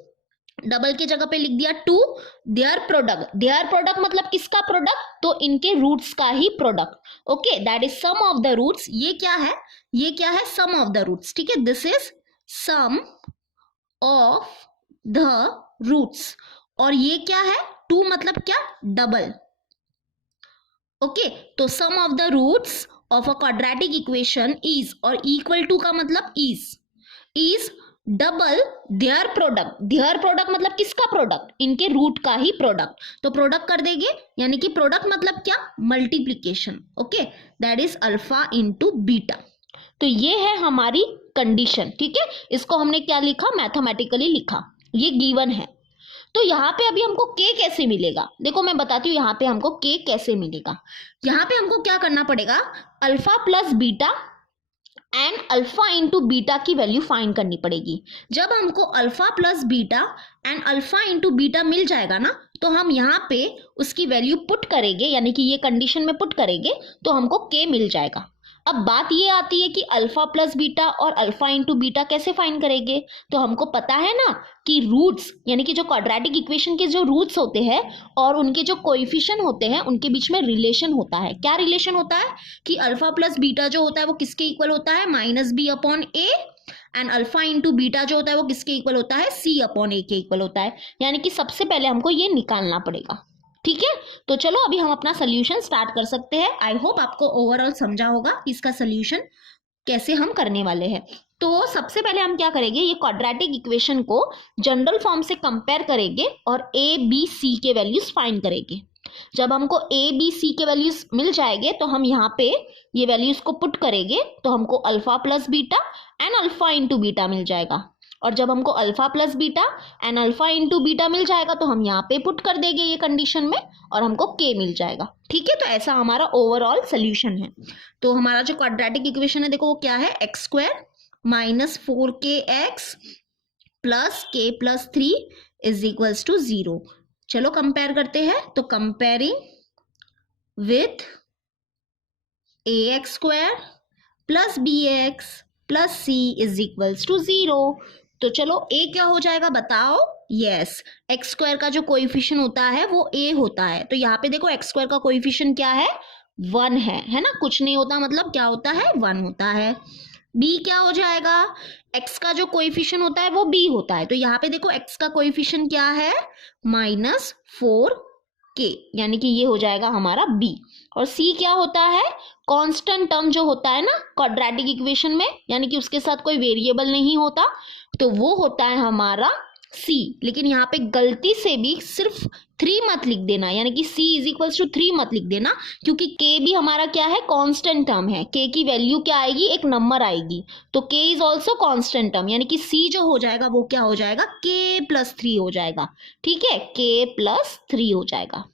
डबल की जगह पे लिख दिया two, their product. Their product मतलब किसका प्रोडक्ट, तो इनके रूट्स का ही product. Okay, that is sum of the roots. ये क्या है, ये क्या है, सम ऑफ द रूट्स। ठीक है, this is sum of the roots. और ये क्या है, टू मतलब क्या, डबल। ओके, तो sum of the roots of a quadratic equation is, और इक्वल टू का मतलब is double their product. Their product मतलब किसका प्रोडक्ट, इनके रूट का ही प्रोडक्ट। तो प्रोडक्ट कर देंगे, यानी कि प्रोडक्ट मतलब क्या, multiplication. Okay, that is alpha into beta. तो ये है हमारी कंडीशन। ठीक है, इसको हमने क्या लिखा, मैथमेटिकली लिखा, ये गिवन है। तो यहाँ पे अभी हमको k कैसे मिलेगा, देखो मैं बताती हूँ यहाँ पे हमको k कैसे मिलेगा। यहाँ पे हमको क्या करना पड़ेगा, alpha plus beta and alpha into beta की वैल्यू फाइंड करनी पड़ेगी। जब हमको alpha plus beta and alpha into beta मिल जाएगा ना, तो हम यहाँ पे उसकी वैल्यू पुट करेंगे, यानी कि ये कंडीशन में पुट करेंगे तो हमको k मिल जाएगा। अब बात ये आती है कि अल्फा प्लस बीटा और अल्फा इंटू बीटा कैसे फाइंड करेंगे। तो हमको पता है ना कि रूट्स, यानी कि जो क्वाड्रेटिक इक्वेशन के जो रूट्स होते हैं और उनके जो कोएफिशिएंट होते हैं उनके बीच में रिलेशन होता है। क्या रिलेशन होता है कि अल्फा प्लस बीटा जो होता है वो किसके इक्वल होता है, minus B upon A, and alpha into beta जो होता है वो किसके इक्वल होता है, सी अपॉन ए के इक्वल होता है। यानी कि सबसे पहले हमको ये निकालना पड़ेगा। ठीक है, तो चलो अभी हम अपना सोल्यूशन स्टार्ट कर सकते हैं। आई होप आपको ओवरऑल समझा होगा इसका सोल्यूशन कैसे हम करने वाले हैं। तो सबसे पहले हम क्या करेंगे, ये क्वाड्रेटिक इक्वेशन को जनरल फॉर्म से कंपेयर करेंगे और ए बी सी के वैल्यूज फाइंड करेंगे। जब हमको ए बी सी के वैल्यूज मिल जाएंगे तो हम यहाँ पे ये वैल्यूज को पुट करेंगे, तो हमको alpha plus beta and alpha into beta मिल जाएगा। और जब हमको alpha plus beta and alpha into beta मिल जाएगा तो हम यहाँ पे पुट कर देंगे ये कंडीशन में और हमको k मिल जाएगा। ठीक है, तो ऐसा हमारा ओवरऑल सोल्यूशन है। तो हमारा जो क्वाड्रेटिक इक्वेशन है देखो वो क्या है, x square minus 4kx plus k plus 3 is equals to 0। चलो कंपेयर करते हैं, तो comparing with ax square plus bx plus c is equals to 0। तो चलो a क्या हो जाएगा बताओ, यस, एक्स स्क्वायर का जो कोएफिशिएंट होता है वो a होता है। तो यहाँ पे देखो एक्स स्क्वायर का कोएफिशिएंट क्या है, 1 है ना, कुछ नहीं होता मतलब क्या होता है, 1 होता है। b क्या हो जाएगा, x का जो कोएफिशिएंट होता है वो b होता है। तो यहाँ पे देखो x का कोएफिशिएंट क्या है, -4k, यानी कि ये हो जाएगा हमारा b। और c क्या होता है, कांस्टेंट टर्म जो होता है ना क्वाड्रेटिक इक्वेशन में, यानी कि उसके साथ कोई वेरिएबल नहीं होता, तो वो होता है हमारा c। लेकिन यहाँ पे गलती से भी सिर्फ 3 मत लिख देना, यानी कि c इज इक्वल्स टू 3 मत लिख देना, क्योंकि k भी हमारा क्या है, कांस्टेंट टर्म है। k की वैल्यू क्या आएगी, एक नंबर आएगी, तो k is also constant term, यानी कि c जो हो जाएगा वो क्या हो जाएगा, k प्लस 3 हो जाएगा। ठीक है, k प्लस 3 हो जाएगा।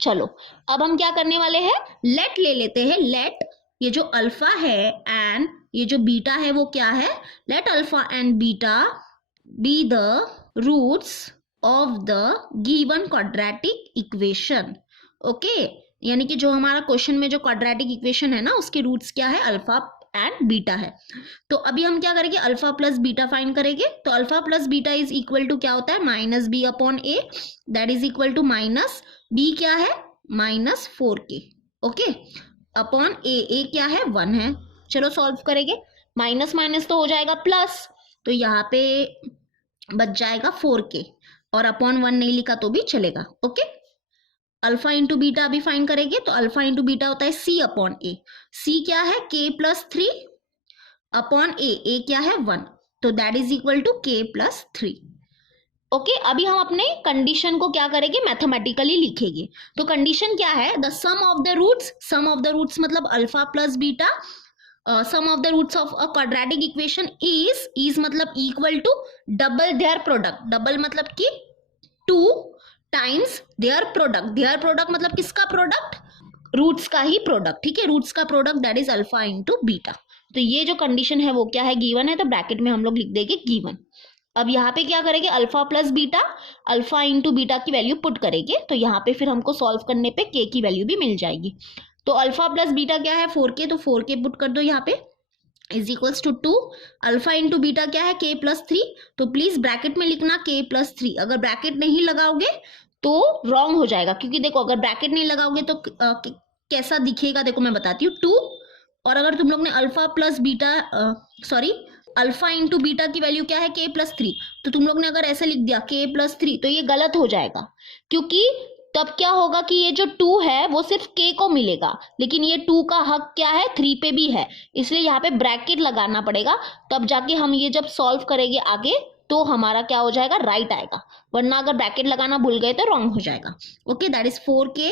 चलो अब हम क्या करने वाले हैं, लेट ले लेते हैं। लेट ये जो अल्फा है एंड ये जो बीटा है वो क्या है, let alpha and beta be the roots of the given quadratic equation. Okay, यानी कि जो हमारा क्वेश्चन में जो क्वाड्रेटिक इक्वेशन है ना उसके रूट्स क्या है, अल्फा एंड बीटा है। तो अभी हम क्या करेंगे, अल्फा प्लस बीटा फाइंड करेंगे। तो alpha plus beta is equal to क्या होता है, minus B upon A, that is equal to minus B क्या है, -4k, ओके, अपॉन ए क्या है, 1 है। चलो सॉल्व करेंगे, माइनस माइनस तो हो जाएगा प्लस, तो यहाँ पे बच जाएगा 4k, और अपॉन 1 नहीं लिखा तो भी चलेगा। ओके, अल्फा इंटू बीटा अभी फाइंड करेंगे, तो अल्फा इंटू बीटा होता है c अपॉन ए। c क्या है, k प्लस 3 अपॉन ए क्या है 1, तो that is equal to k plus 3। Okay, अभी हम अपने कंडीशन को क्या करेंगे, मैथमेटिकली लिखेंगे। तो कंडीशन क्या है, the sum of the roots मतलब alpha plus beta, sum of the roots of a quadratic equation is मतलब equal to double their product, double मतलब कि 2 टाइम्स देयर प्रोडक्ट मतलब किसका प्रोडक्ट, रूट्स का ही प्रोडक्ट, ठीक है, रूट्स का product that is alpha into beta. तो ये जो कंडीशन है वो क्या है, गिवन है, तो ब्रैकेट में हम लोग लिख देंगे गिवन। अब यहाँ पे क्या करेंगे, alpha plus beta, alpha into beta की वैल्यू पुट करेंगे, तो यहाँ पे फिर हमको सॉल्व करने पे के की वैल्यू भी मिल जाएगी। तो अल्फा प्लस बीटा क्या है 4k, तो 4k पुट कर दो यहाँ पे, is equals to 2। Alpha into beta क्या है k प्लस 3, तो प्लीज ब्रैकेट में लिखना k प्लस 3। अगर ब्रैकेट नहीं लगाओगे तो रॉन्ग हो जाएगा, क्योंकि देखो अगर ब्रैकेट नहीं लगाओगे तो कैसा दिखेगा, देखो मैं बताती हूँ 2, और अगर तुम लोग ने alpha plus beta alpha into beta की वैल्यू क्या है k प्लस 3, तो तुम लोग ने अगर ऐसे लिख दिया k प्लस 3, तो ये गलत हो जाएगा, क्योंकि तब क्या होगा कि ये जो 2 है वो सिर्फ k को मिलेगा, लेकिन ये 2 का हक क्या है 3 पे भी है, इसलिए यहाँ पे ब्रैकेट लगाना पड़ेगा, तब जाके हम ये जब सॉल्व करेंगे आगे तो हमारा क्या हो जाएगा, राइट आएगा, वरना अगर ब्रैकेट लगाना भूल गए तो रॉन्ग हो जाएगा। Okay, that is 4k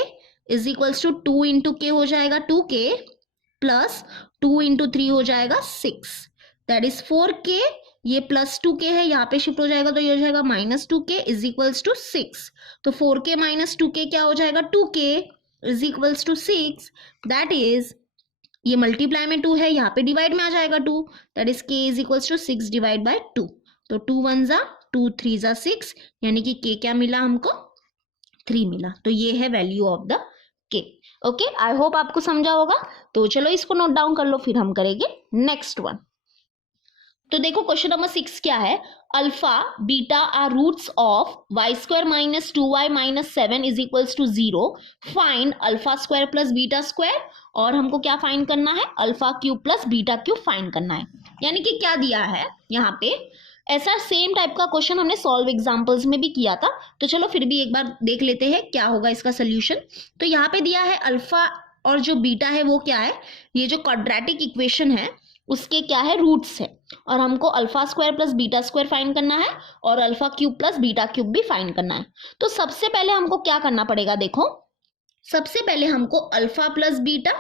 is equals to 2 into K हो जाएगा 2k प्लस 2 इंटू 3 हो जाएगा 6, दैट इज 4k, ये प्लस 2k है, यहाँ पे शिफ्ट हो जाएगा तो ये हो जाएगा minus 2k is equals to 6। तो 4k माइनस 2k क्या हो जाएगा, 2k is equals to 6, that is, ये मल्टीप्लाई में 2 है, यहाँ पे डिवाइड में आ जाएगा 2, that is k is equals to 6 divide by 2, तो 2 1 जा 2 3 जा 6, यानी कि k क्या मिला हमको, 3 मिला। तो ये है value of the k। Okay, I hope आपको समझा होगा। तो चलो इसको नोट डाउन कर लो, फिर हम करेंगे नेक्स्ट वन। तो देखो क्वेश्चन नंबर 6 क्या है, alpha beta are roots of Y square minus 2y minus 7 is equals to 0, find alpha square plus beta square, और हमको क्या फाइंड करना है, alpha cube plus beta cube find करना है। यानी कि क्या दिया है यहाँ पे, ऐसा सेम टाइप का क्वेश्चन हमने सॉल्व एग्जांपल्स में भी किया था, तो चलो फिर भी एक बार देख लेते हैं क्या होगा इसका सोल्यूशन। तो यहाँ पे दिया है अल्फा और जो बीटा है वो क्या है, ये जो क्वाड्रेटिक इक्वेशन है उसके क्या है, रूट्स है, और हमको alpha square plus beta square find करना है और alpha cube plus beta cube भी फाइंड करना है। तो सबसे पहले हमको क्या करना पड़ेगा, देखो सबसे पहले हमको अल्फा प्लस बीटा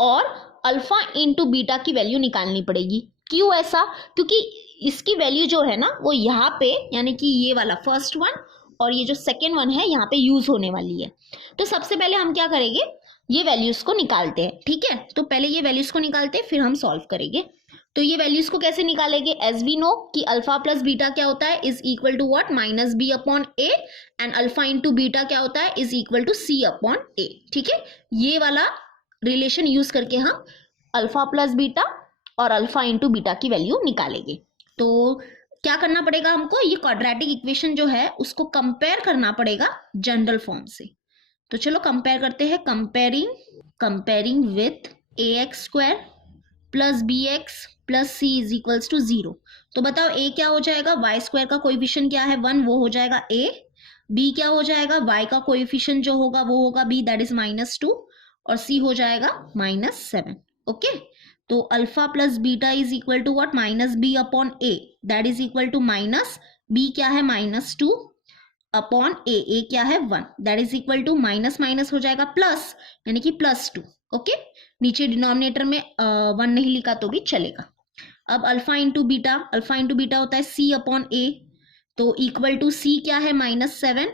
और अल्फा इंटू बीटा की वैल्यू निकालनी पड़ेगी। क्यों ऐसा, क्योंकि इसकी वैल्यू जो है ना वो यहाँ पे, यानी कि ये वाला फर्स्ट वन और ये जो सेकेंड वन है यहाँ पे यूज होने वाली है। तो सबसे पहले हम क्या करेंगे, ये वैल्यूज को निकालते हैं, ठीक है। तो पहले ये वैल्यूज को निकालते हैं, फिर हम सॉल्व करेंगे। तो ये वैल्यूज को कैसे निकालेंगे, एज वी नो कि अल्फा प्लस बीटा क्या होता है, is equal to what, minus B upon A, and alpha into beta क्या होता है, is equal to c upon a, ठीक है। ये वाला रिलेशन यूज करके हम अल्फा प्लस बीटा और अल्फा इंटू बीटा की वैल्यू निकालेंगे। तो क्या करना पड़ेगा हमको, ये क्वाड्रेटिक इक्वेशन जो है उसको कंपेयर करना पड़ेगा जनरल फॉर्म से। तो चलो कंपेयर करते हैं, comparing with A x square plus B x plus C is equals to 0। तो बताओ a क्या हो जाएगा, वाई स्क्वायर का कोएफिशिएंट क्या है 1, वो हो जाएगा a, b क्या हो जाएगा, y का कोएफिशिएंट जो होगा वो होगा b, दैट इज -2, और c हो जाएगा -7। ओके, तो alpha plus beta is equal to what, minus B upon A, that is equal to minus B क्या है -2 अपॉन ए क्या है 1, that is equal to minus minus हो जाएगा प्लस, यानी कि +2। ओके, नीचे डिनोमिनेटर में 1 नहीं लिखा तो भी चलेगा। अब अल्फा इंटू बीटा होता है c अपॉन ए, तो इक्वल टू c क्या है -7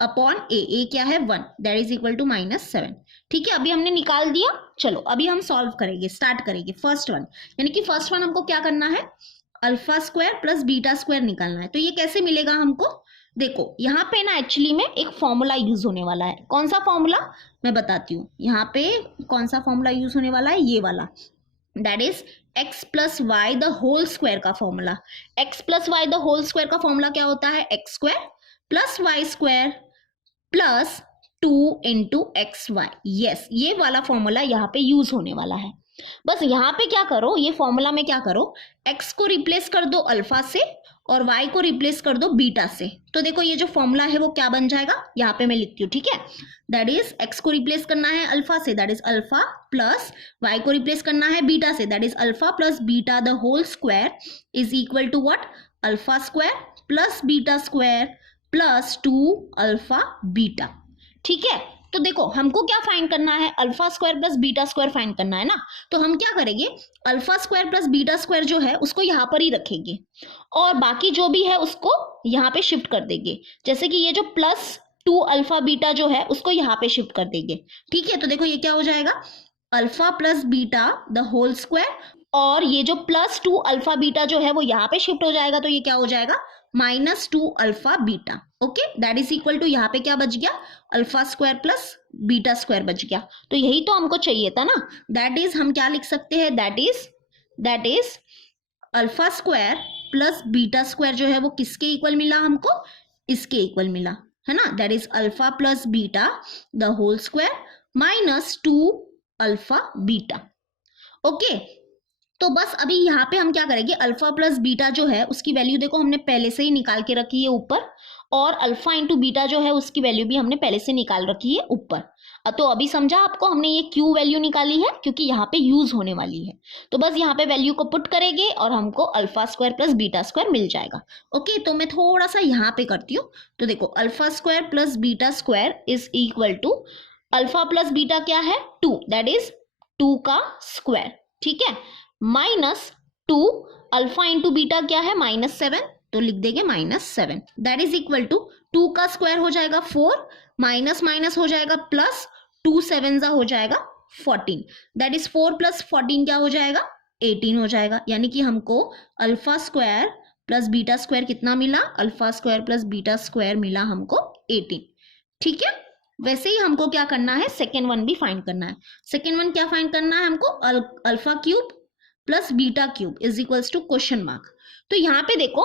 अपॉन ए क्या है 1, दैट इज इक्वल टू -7। ठीक है, अभी हमने निकाल दिया। चलो अभी हम सॉल्व करेंगे, स्टार्ट करेंगे फर्स्ट वन, यानी कि फर्स्ट वन हमको क्या करना है, alpha square plus beta square निकालना है। तो ये कैसे मिलेगा हमको, देखो यहाँ पे ना एक्चुअली में एक फॉर्मूला यूज होने वाला है। कौन सा फॉर्मूला, मैं बताती हूँ। यहाँ पे कौन सा फॉर्मूला यूज होने वाला है, ये वाला, that is x plus Y the whole square का formula. x plus Y the whole square का फॉर्मूला क्या होता है, x square plus y square plus 2 into x y. Yes, ये वाला फॉर्मूला यहाँ पे यूज होने वाला है। बस यहाँ पे क्या करो, ये फॉर्मूला में क्या करो, x को रिप्लेस कर दो अल्फा से और y को रिप्लेस कर दो बीटा से, तो देखो ये जो फॉर्मूला है वो क्या बन जाएगा, यहाँ पे मैं लिखती हूँ, ठीक है। दैट इज x को रिप्लेस करना है अल्फा से, that is alpha, plus y को रिप्लेस करना है बीटा से, that is alpha plus beta the whole square is equal to what, alpha square plus beta square plus 2 alpha beta, ठीक है। तो देखो हमको क्या फाइंड करना है, alpha square plus beta square find करना है ना। तो हम क्या करेंगे, alpha square plus beta square जो है उसको यहाँ पर ही रखेंगे और बाकी जो भी है उसको यहाँ पे शिफ्ट कर देंगे। जैसे कि ये जो प्लस 2 अल्फा बीटा जो है उसको यहाँ पे शिफ्ट कर देंगे, ठीक है। तो देखो ये क्या हो जाएगा, alpha plus beta the whole square, और ये जो प्लस 2 अल्फा बीटा जो है वो यहाँ पे शिफ्ट हो जाएगा, तो ये क्या हो जाएगा, -2 alpha beta, okay. That is equal to यहाँ पे क्या बच गया, alpha square plus beta square बच गया। तो यही तो हमको चाहिए था ना। दैट इज हम क्या लिख सकते हैं, that is alpha square plus beta square जो है वो किसके इक्वल मिला हमको, इसके इक्वल मिला, है ना। That is alpha plus beta the whole square -2 alpha beta, okay. तो बस अभी यहाँ पे हम क्या करेंगे, अल्फा प्लस बीटा जो है उसकी वैल्यू देखो हमने पहले से ही निकाल के रखी है ऊपर, और अल्फा इंटू बीटा जो है उसकी वैल्यू भी हमने पहले से निकाल रखी है ऊपर। तो अभी समझा आपको, हमने ये क्यू वैल्यू निकाली है क्योंकि यहाँ पे यूज होने वाली है। तो बस यहाँ पे वैल्यू को पुट करेंगे और हमको alpha square plus beta square मिल जाएगा, ओके। तो मैं थोड़ा सा यहाँ पे करती हूँ। तो देखो alpha square plus beta square is equal to, alpha plus beta क्या है 2, दैट इज 2 का स्क्वायर, ठीक है, -2 अल्फा इंटू बीटा क्या है -7, तो लिख देंगे -7, दैट इज इक्वल टू 2 का स्क्वायर हो जाएगा 4, माइनस माइनस हो जाएगा प्लस, 2 7 हो जाएगा 14, दैट इज 4 प्लस 14 क्या हो जाएगा 18 हो जाएगा। यानी कि हमको alpha square plus beta square कितना मिला, alpha square plus beta square मिला हमको 18, ठीक है। वैसे ही हमको क्या करना है, सेकेंड वन भी फाइंड करना है। सेकेंड वन क्या फाइंड करना है हमको, alpha cube plus beta cube is equals to question mark. तो यहाँ पे देखो,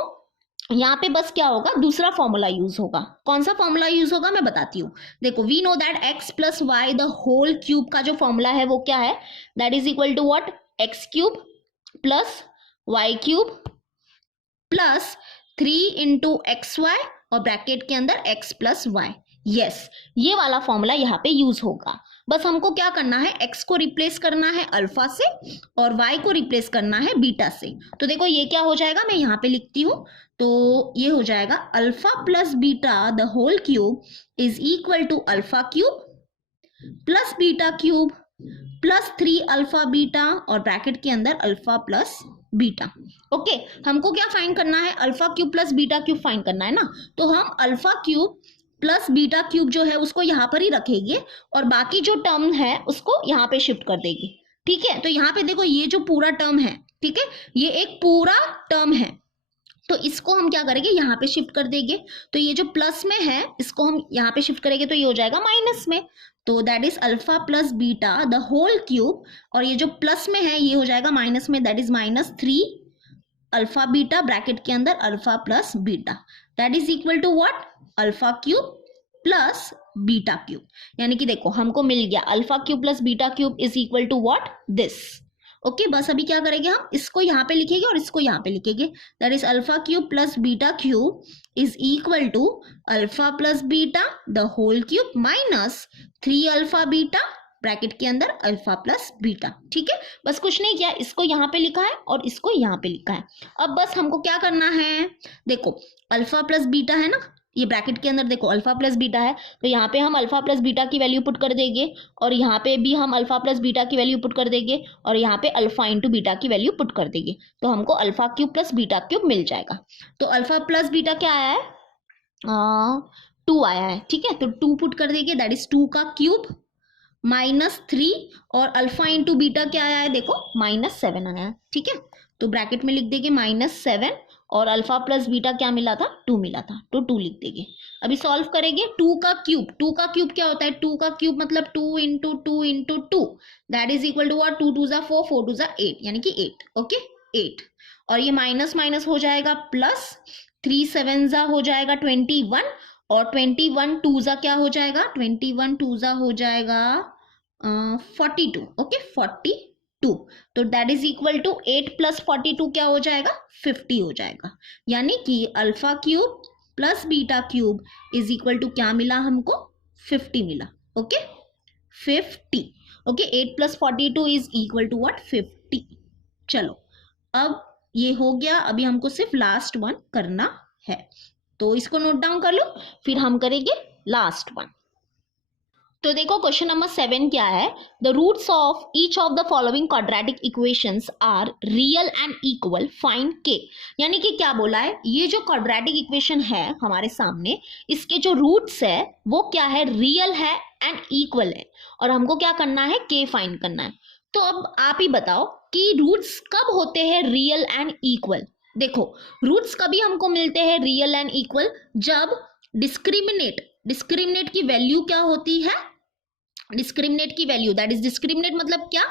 यहाँ पे बस क्या होगा, दूसरा फॉर्मूला यूज होगा। कौन सा फॉर्मूला यूज होगा मैं बताती हूँ। देखो we know that x plus Y the whole cube का जो फॉर्मूला है वो क्या है, that is equal to what, X cube plus Y cube plus 3 into x Y और ब्रैकेट के अंदर x प्लस वाई। यस, ये वाला फॉर्मूला यहाँ पे यूज होगा। बस हमको क्या करना है, x को रिप्लेस करना है अल्फा से और y को रिप्लेस करना है बीटा से। तो देखो ये क्या हो जाएगा, मैं यहाँ पे लिखती हूँ। तो ये हो जाएगा alpha plus beta the whole cube is equal to alpha cube plus beta cube plus 3 alpha beta और ब्रैकेट के अंदर अल्फा प्लस बीटा, ओके। हमको क्या फाइंड करना है, alpha cube plus beta cube find करना है ना। तो हम alpha cube plus beta cube जो है उसको यहाँ पर ही रखेंगे और बाकी जो टर्म है उसको यहाँ पे शिफ्ट कर देंगे, ठीक है। तो यहाँ पे देखो ये जो पूरा टर्म है, ठीक है, ये एक पूरा टर्म है, तो इसको हम क्या करेंगे, यहाँ पे शिफ्ट कर देंगे। तो ये जो प्लस में है इसको हम यहाँ पे शिफ्ट करेंगे तो ये हो जाएगा माइनस में। तो that is alpha plus beta the whole cube, और ये जो प्लस में है ये हो जाएगा माइनस में, that is -3 alpha beta bracket के अंदर alpha plus beta, that is equal to what, alpha cube plus beta cube. यानी कि देखो हमको मिल गया alpha cube plus beta cube is equal to what, this, okay. बस अभी क्या करेंगे, हम इसको यहाँ पे लिखेंगे और इसको यहाँ पे लिखेंगे। That is alpha cube plus beta cube is equal to alpha plus beta the whole cube -3 alpha beta bracket के अंदर अल्फा प्लस बीटा, ठीक है। बस कुछ नहीं किया, इसको यहाँ पे लिखा है और इसको यहाँ पे लिखा है। अब बस हमको क्या करना है, देखो अल्फा प्लस बीटा है ना, ये ब्रैकेट के अंदर देखो अल्फा प्लस बीटा है, तो यहाँ पे हम अल्फा प्लस बीटा की वैल्यू पुट कर देंगे और यहाँ पे भी हम अल्फा प्लस बीटा की वैल्यू पुट कर देंगे और यहाँ पे अल्फा इंटू बीटा की वैल्यू पुट कर देंगे, तो हमको alpha cube plus beta cube मिल जाएगा। तो अल्फा प्लस बीटा क्या आया है, 2 आया है, ठीक है। तो 2 पुट कर देंगे, दैट इज 2 का क्यूब -3 और अल्फा इंटू बीटा क्या आया है, देखो -7 आया है, ठीक है। तो ब्रैकेट में लिख देंगे -7 और अल्फा प्लस बीटा क्या मिला था, 2 मिला था, तो 2 लिख देंगे। अभी सॉल्व करेंगे, 2 का क्यूब क्या होता है, 2 का क्यूब मतलब 2 into 2 into 2, that is equal to what, 2 2 4 4 2 8, यानी कि 8, ओके 8। और ये माइनस माइनस हो जाएगा प्लस, 3 7 हो जाएगा 21 और 21 2 क्या हो जाएगा, 21 2 हो जाएगा 42, ओके 42। 2, तो that is equal to 8 plus 42 क्या हो जाएगा 50 हो जाएगा। यानी कि alpha cube plus beta cube is equal to क्या मिला हमको 50 मिला। Okay 50। Okay 8 plus 42 is equal to what 50। चलो अब ये हो गया, अभी हमको सिर्फ लास्ट वन करना है, तो इसको नोट डाउन कर लो, फिर हम करेंगे लास्ट वन। तो देखो क्वेश्चन नंबर 7 क्या है, the roots of each of the following quadratic equations are real and equal, find K. यानी कि क्या बोला है, ये जो क्वाड्रेटिक इक्वेशन है हमारे सामने, इसके जो रूट्स है वो क्या है, रियल है एंड इक्वल है, और हमको क्या करना है, के फाइंड करना है। तो अब आप ही बताओ कि रूट्स कब होते हैं रियल एंड इक्वल। देखो रूट्स कभी हमको मिलते हैं रियल एंड इक्वल जब डिस्क्रिमिनेट की वैल्यू क्या होती है, डिस्क्रिमिनेट की वैल्यू, दैट इज डिस्क्रिमिनेट मतलब क्या,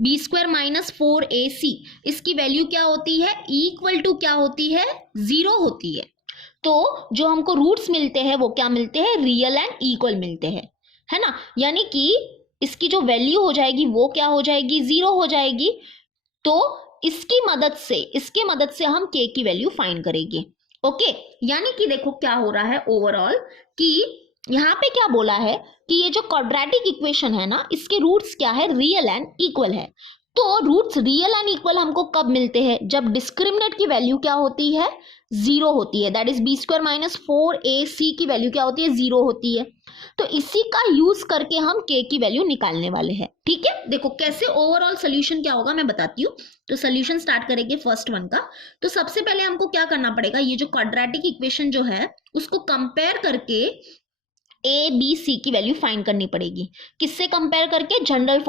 बी स्क्वायर माइनस 4ac, इसकी वैल्यू क्या होती है, इक्वल टू क्या होती है, 0 होती है। तो जो हमको रूट्स मिलते हैं वो क्या मिलते हैं, रियल एंड इक्वल मिलते हैं, है ना। यानी कि इसकी जो वैल्यू हो जाएगी वो क्या हो जाएगी, 0 हो जाएगी। तो इसकी मदद से हम के की वैल्यू फाइंड करेंगे। ओके यानी कि देखो क्या हो रहा है ओवरऑल, कि यहाँ पे क्या बोला है कि ये जो क्वाड्रेटिक इक्वेशन है ना, इसके रूट्स क्या है, रियल एंड इक्वल है। तो रूट्स रियल एंड इक्वल हमको कब मिलते हैं, जब डिस्क्रिमिनेट की वैल्यू क्या होती है, 0 होती है, that is B square minus 4ac की वैल्यू क्या होती है, 0 होती है। तो इसी का यूज करके हम के की वैल्यू निकालने वाले हैं। ठीक है, देखो कैसे ओवरऑल सोल्यूशन क्या होगा मैं बताती हूँ। तो सोल्यूशन स्टार्ट करेंगे फर्स्ट वन का। तो सबसे पहले हमको क्या करना पड़ेगा, ये जो क्वाड्रेटिक इक्वेशन जो है उसको कंपेयर करके ए बी सी की वैल्यू फाइंड करनी पड़ेगी। किससे कंपेयर करके, जनरल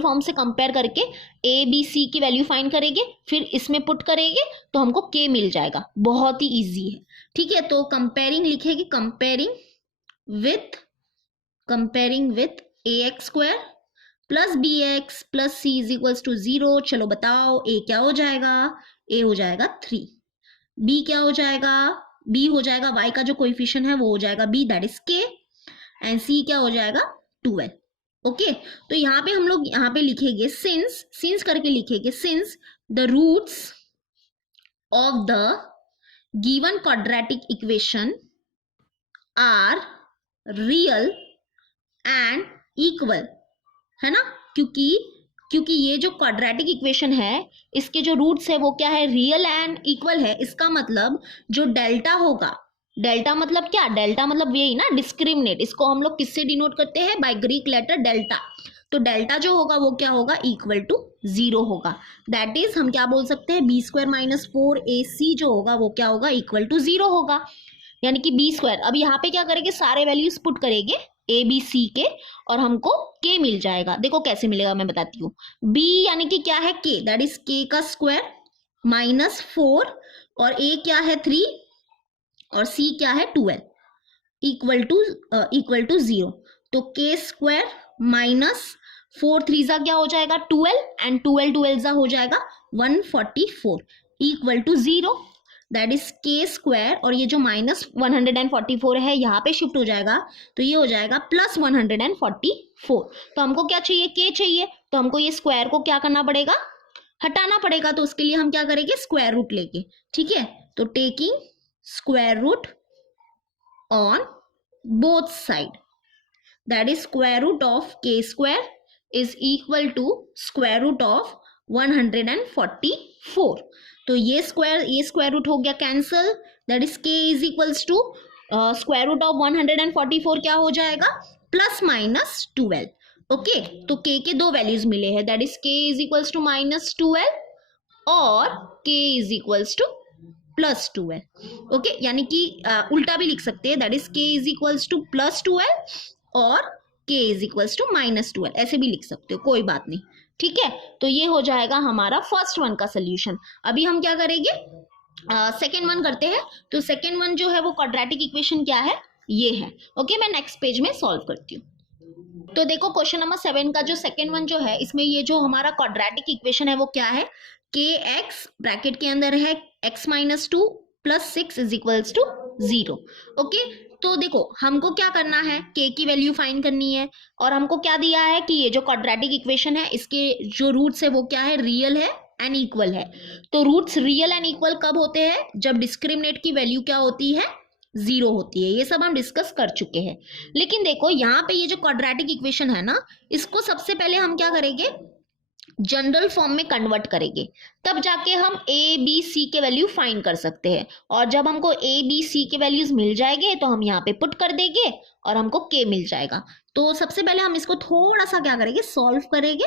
फॉर्म से कंपेयर करके ए बी सी की वैल्यू फाइंड करेंगे, फिर इसमें पुट करेंगे तो हमको के मिल जाएगा। बहुत ही इजी है। ठीक है, तो कंपेयरिंग लिखेगी, comparing with A x square plus B x plus C is equals to 0। चलो बताओ ए क्या हो जाएगा, ए हो जाएगा 3, बी क्या हो जाएगा, बी हो जाएगा y का जो कोएफिशिएंट है वो हो जाएगा b, that is k, and c क्या हो जाएगा 12। ओके तो यहाँ पे हम लोग यहाँ पे लिखेंगे सिंस करके लिखेंगे, since the roots of the given quadratic equation are real and equal, है ना, क्योंकि ये जो क्वाड्रेटिक इक्वेशन है इसके जो रूट्स है वो क्या है, रियल एंड इक्वल है। इसका मतलब जो डेल्टा होगा, डेल्टा मतलब क्या, डेल्टा मतलब यही ना डिस्क्रिमिनेट, इसको हम लोग किससे डिनोट करते हैं, बाय ग्रीक लेटर डेल्टा। तो डेल्टा जो होगा वो क्या होगा, इक्वल टू 0 होगा। दैट इज हम क्या बोल सकते हैं, बी स्क्वायर माइनस 4ac जो होगा वो क्या होगा, इक्वल टू 0 होगा, यानी कि बी स्क्वायर। अब यहाँ पे क्या करेंगे, सारे वैल्यूज पुट करेंगे ए बी सी के और हमको के मिल जाएगा। देखो कैसे मिलेगा मैं बताती हूँ। बी यानी कि क्या है, के, दैट इज के का स्क्वायर माइनस 4, और ए क्या है 3, और सी क्या है 12, इक्वल टू 0। तो के स्क्वायर माइनस 4 3 जा क्या हो जाएगा 12, एंड 12 जा हो जाएगा 144, इक्वल टू 0, दैट इज के स्क्वायर। और ये जो माइनस 144 है यहाँ पे शिफ्ट हो जाएगा, तो ये हो जाएगा प्लस 144। तो हमको क्या चाहिए, के चाहिए, तो हमको ये स्क्वायर को क्या करना पड़ेगा, हटाना पड़ेगा। तो उसके लिए हम क्या करेंगे, स्क्वायर रूट लेके। ठीक है, तो taking square root on both side, that is square root of k square is equal to square root of 144। तो ये स्क्वायर रूट हो गया cancel, that is k is equals to square root of 144 क्या हो जाएगा, plus minus 12। Okay तो के दो वैल्यूज मिले हैं, that is k is equals to minus 12 और के is equals two plus 12। Okay यानी कि उल्टा भी लिख सकते हैं, that is k is equals two plus 12 और के इज इक्वल्स टू माइनस 12, ऐसे भी लिख सकते हो, कोई बात नहीं। ठीक है, तो ये हो जाएगा हमारा फर्स्ट वन का सोल्यूशन। अभी हम क्या करेंगे, सेकेंड वन करते हैं। तो सेकेंड वन जो है वो क्वाड्रेटिक इक्वेशन क्या है, ये है। ओके मैं नेक्स्ट पेज में सॉल्व करती हूँ। तो देखो क्वेश्चन नंबर 7 का जो सेकेंड वन जो है, इसमें ये जो हमारा क्वाड्रेटिक इक्वेशन है वो क्या है, के एक्स ब्रैकेट के अंदर है x minus 2 plus 6 is equals to 0। Okay तो देखो हमको क्या करना है, k की वैल्यू फाइंड करनी है, और हमको क्या दिया है कि ये जो क्वाड्रेटिक इक्वेशन है इसके जो रूट्स है वो क्या है, रियल है एंड इक्वल है। तो रूट्स रियल एंड इक्वल कब होते हैं, जब डिस्क्रिमिनेट की वैल्यू क्या होती है, 0 होती है। ये सब हम डिस्कस कर चुके हैं। लेकिन देखो यहाँ पे ये जो क्वाड्रेटिक इक्वेशन है ना, इसको सबसे पहले हम क्या करेंगे, जनरल फॉर्म में कन्वर्ट करेंगे, तब जाके हम ए बी सी के वैल्यू फाइंड कर सकते हैं। और जब हमको ए बी सी के वैल्यूज मिल जाएंगे तो हम यहाँ पे पुट कर देंगे और हमको के मिल जाएगा। तो सबसे पहले हम इसको थोड़ा सा क्या करेंगे, सॉल्व करेंगे।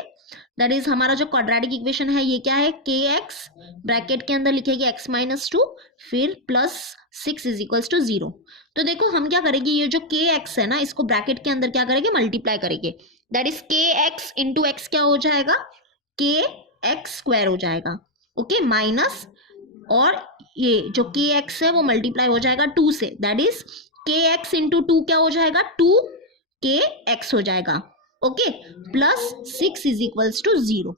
दैट इज हमारा जो क्वाड्रेटिक इक्वेशन है ये क्या है, के एक्स ब्रैकेट के अंदर लिखेंगे एक्स माइनस 2 फिर प्लस 6 इज इक्वल्स टू 0। तो देखो हम क्या करेंगे, ये जो के एक्स है ना इसको ब्रैकेट के अंदर क्या करेंगे, मल्टीप्लाई करेंगे। That is K X into x क्या हो जाएगा, के एक्स स्क्वायर हो जाएगा। ओके माइनस, और ये जो के एक्स है वो मल्टीप्लाई हो जाएगा 2 से। That is K X into 2 क्या हो जाएगा, 2 के एक्स हो जाएगा। Okay plus 6 is equals to 0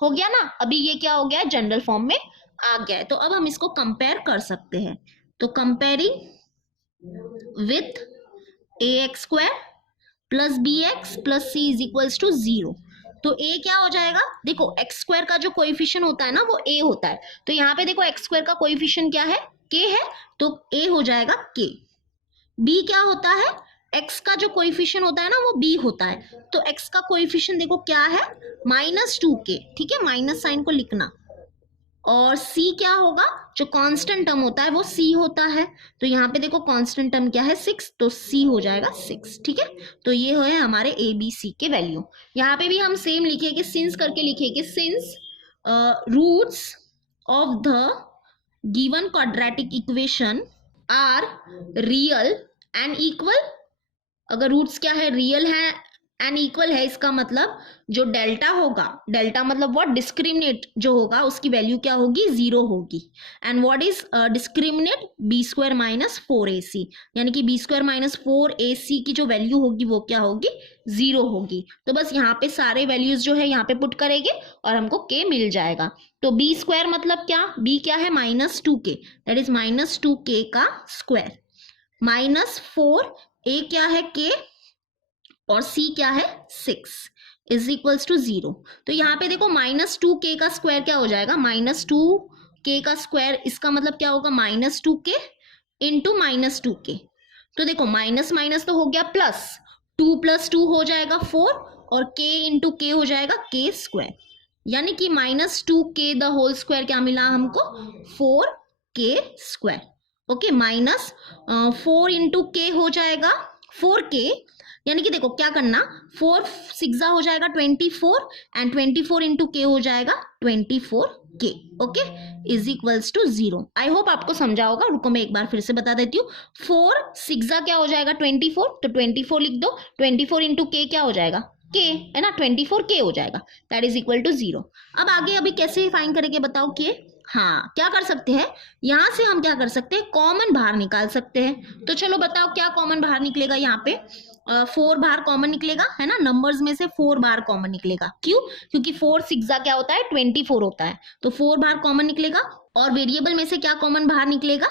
हो गया ना। अभी ये क्या हो गया, जनरल फॉर्म में आ गया है। तो अब हम इसको कंपेयर कर सकते हैं। तो comparing with A x square plus B x plus C is equals to 0। तो a क्या हो जाएगा, देखो एक्स स्क्वायर का जो कोएफिशिएंट होता है ना वो a होता है। तो यहाँ पे देखो एक्स स्क्वायर का कोएफिशिएंट क्या है, k है, तो a हो जाएगा k। b क्या होता है, x का जो कोएफिशिएंट होता है ना वो b होता है। तो x का कोएफिशिएंट देखो क्या है, -2k। ठीक है, माइनस साइन को लिखना। और c क्या होगा, जो कांस्टेंट टर्म होता है वो c होता है। तो यहाँ पे देखो कांस्टेंट टर्म क्या है, 6, तो c हो जाएगा 6। ठीक है, तो ये है हमारे a b c के वैल्यू। यहाँ पे भी हम सेम लिखेंगे, सिंस करके लिखेंगे, since roots of the given quadratic equation are real and equal. अगर रूट्स क्या है, रियल है एंड इक्वल है, इसका मतलब जो डेल्टा होगा, डेल्टा मतलब व्हाट, डिस्क्रिमिनेट जो होगा उसकी वैल्यू क्या होगी, 0 होगी। And what is discriminate, B square minus 4ac, यानी कि बी स्क्वायर माइनस 4ac की जो वैल्यू होगी वो क्या होगी, 0 होगी। तो बस यहाँ पे सारे वैल्यूज जो है यहाँ पे पुट करेंगे और हमको k मिल जाएगा। तो बी स्क्वायर मतलब क्या, b क्या है -2k, दैट इज -2k का स्क्वायर, -4, a क्या है k और c क्या है 6 इज इक्वल्स टू 0। तो यहाँ पे देखो -2k का स्क्वायर क्या हो जाएगा, -2k का स्क्वायर, इसका मतलब क्या होगा, -2k इंटू -2k। तो देखो माइनस माइनस तो हो गया प्लस, 2 + 2 हो जाएगा 4, और k इंटू k हो जाएगा k स्क्वायर, यानी कि -2k द होल स्क्वायर क्या मिला हमको, 4k square. Okay minus 4 into k हो जाएगा 4k, यानी कि देखो क्या करना, 4 6 हो जाएगा 24, एंड 24 इंटू k हो जाएगा 24k। Okay is equals to 0। I hope आपको समझा होगा। रुको मैं एक बार फिर से बता देती हूँ। 4 6 क्या हो जाएगा 24, तो 24 लिख दो, 24 इंटू k क्या हो जाएगा, k है ना, 24k हो जाएगा, दैट इज इक्वल टू 0। अब आगे अभी कैसे फाइंड करेंगे बताओ k। हाँ क्या कर सकते हैं, यहाँ से हम क्या कर सकते हैं, कॉमन बाहर निकाल सकते हैं। तो चलो बताओ क्या कॉमन बाहर निकलेगा, यहाँ पे 4 बाहर कॉमन निकलेगा, है ना, नंबर्स में से 4 बाहर कॉमन निकलेगा। क्यों, क्योंकि 4 6 क्या होता है 24 होता है, तो 4 बाहर कॉमन निकलेगा। और वेरिएबल में से क्या कॉमन बाहर निकलेगा,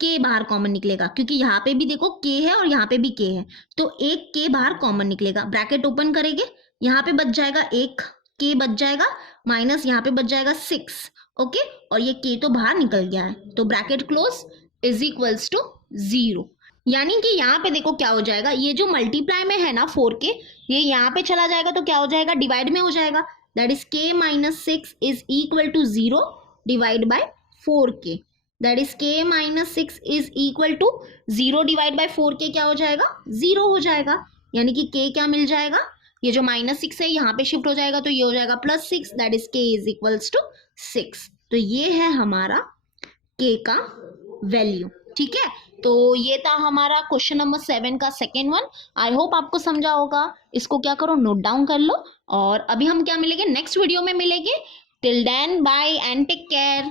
k बाहर कॉमन निकलेगा, क्योंकि यहाँ पे भी देखो k है और यहाँ पे भी k है, तो एक k बाहर कॉमन निकलेगा। ब्रैकेट ओपन करेंगे, यहाँ पे बच जाएगा एक k बच जाएगा, माइनस यहाँ पे बच जाएगा 6। ओके और ये k तो बाहर निकल गया है, तो bracket close is equals to 0। यानी कि यहाँ पे देखो क्या हो जाएगा, ये जो मल्टीप्लाई में है ना 4k, ये यहाँ पे चला जाएगा तो क्या हो जाएगा, डिवाइड में हो जाएगा। That is k - 6 is equal to 0 divide by 4k। That is k - 6 is equal to 0 divide by 4k क्या हो जाएगा, 0 हो जाएगा। यानी कि k क्या मिल जाएगा, ये जो -6 है यहाँ पे शिफ्ट हो जाएगा, तो ये हो जाएगा +6, that is k is equals to 6। तो ये है हमारा k का वैल्यू। ठीक है, तो ये था हमारा क्वेश्चन नंबर 7 का सेकेंड वन। आई होप आपको समझा होगा। इसको क्या करो, नोट डाउन कर लो। और अभी हम क्या मिलेंगे, नेक्स्ट वीडियो में मिलेंगे। Till then bye and take care.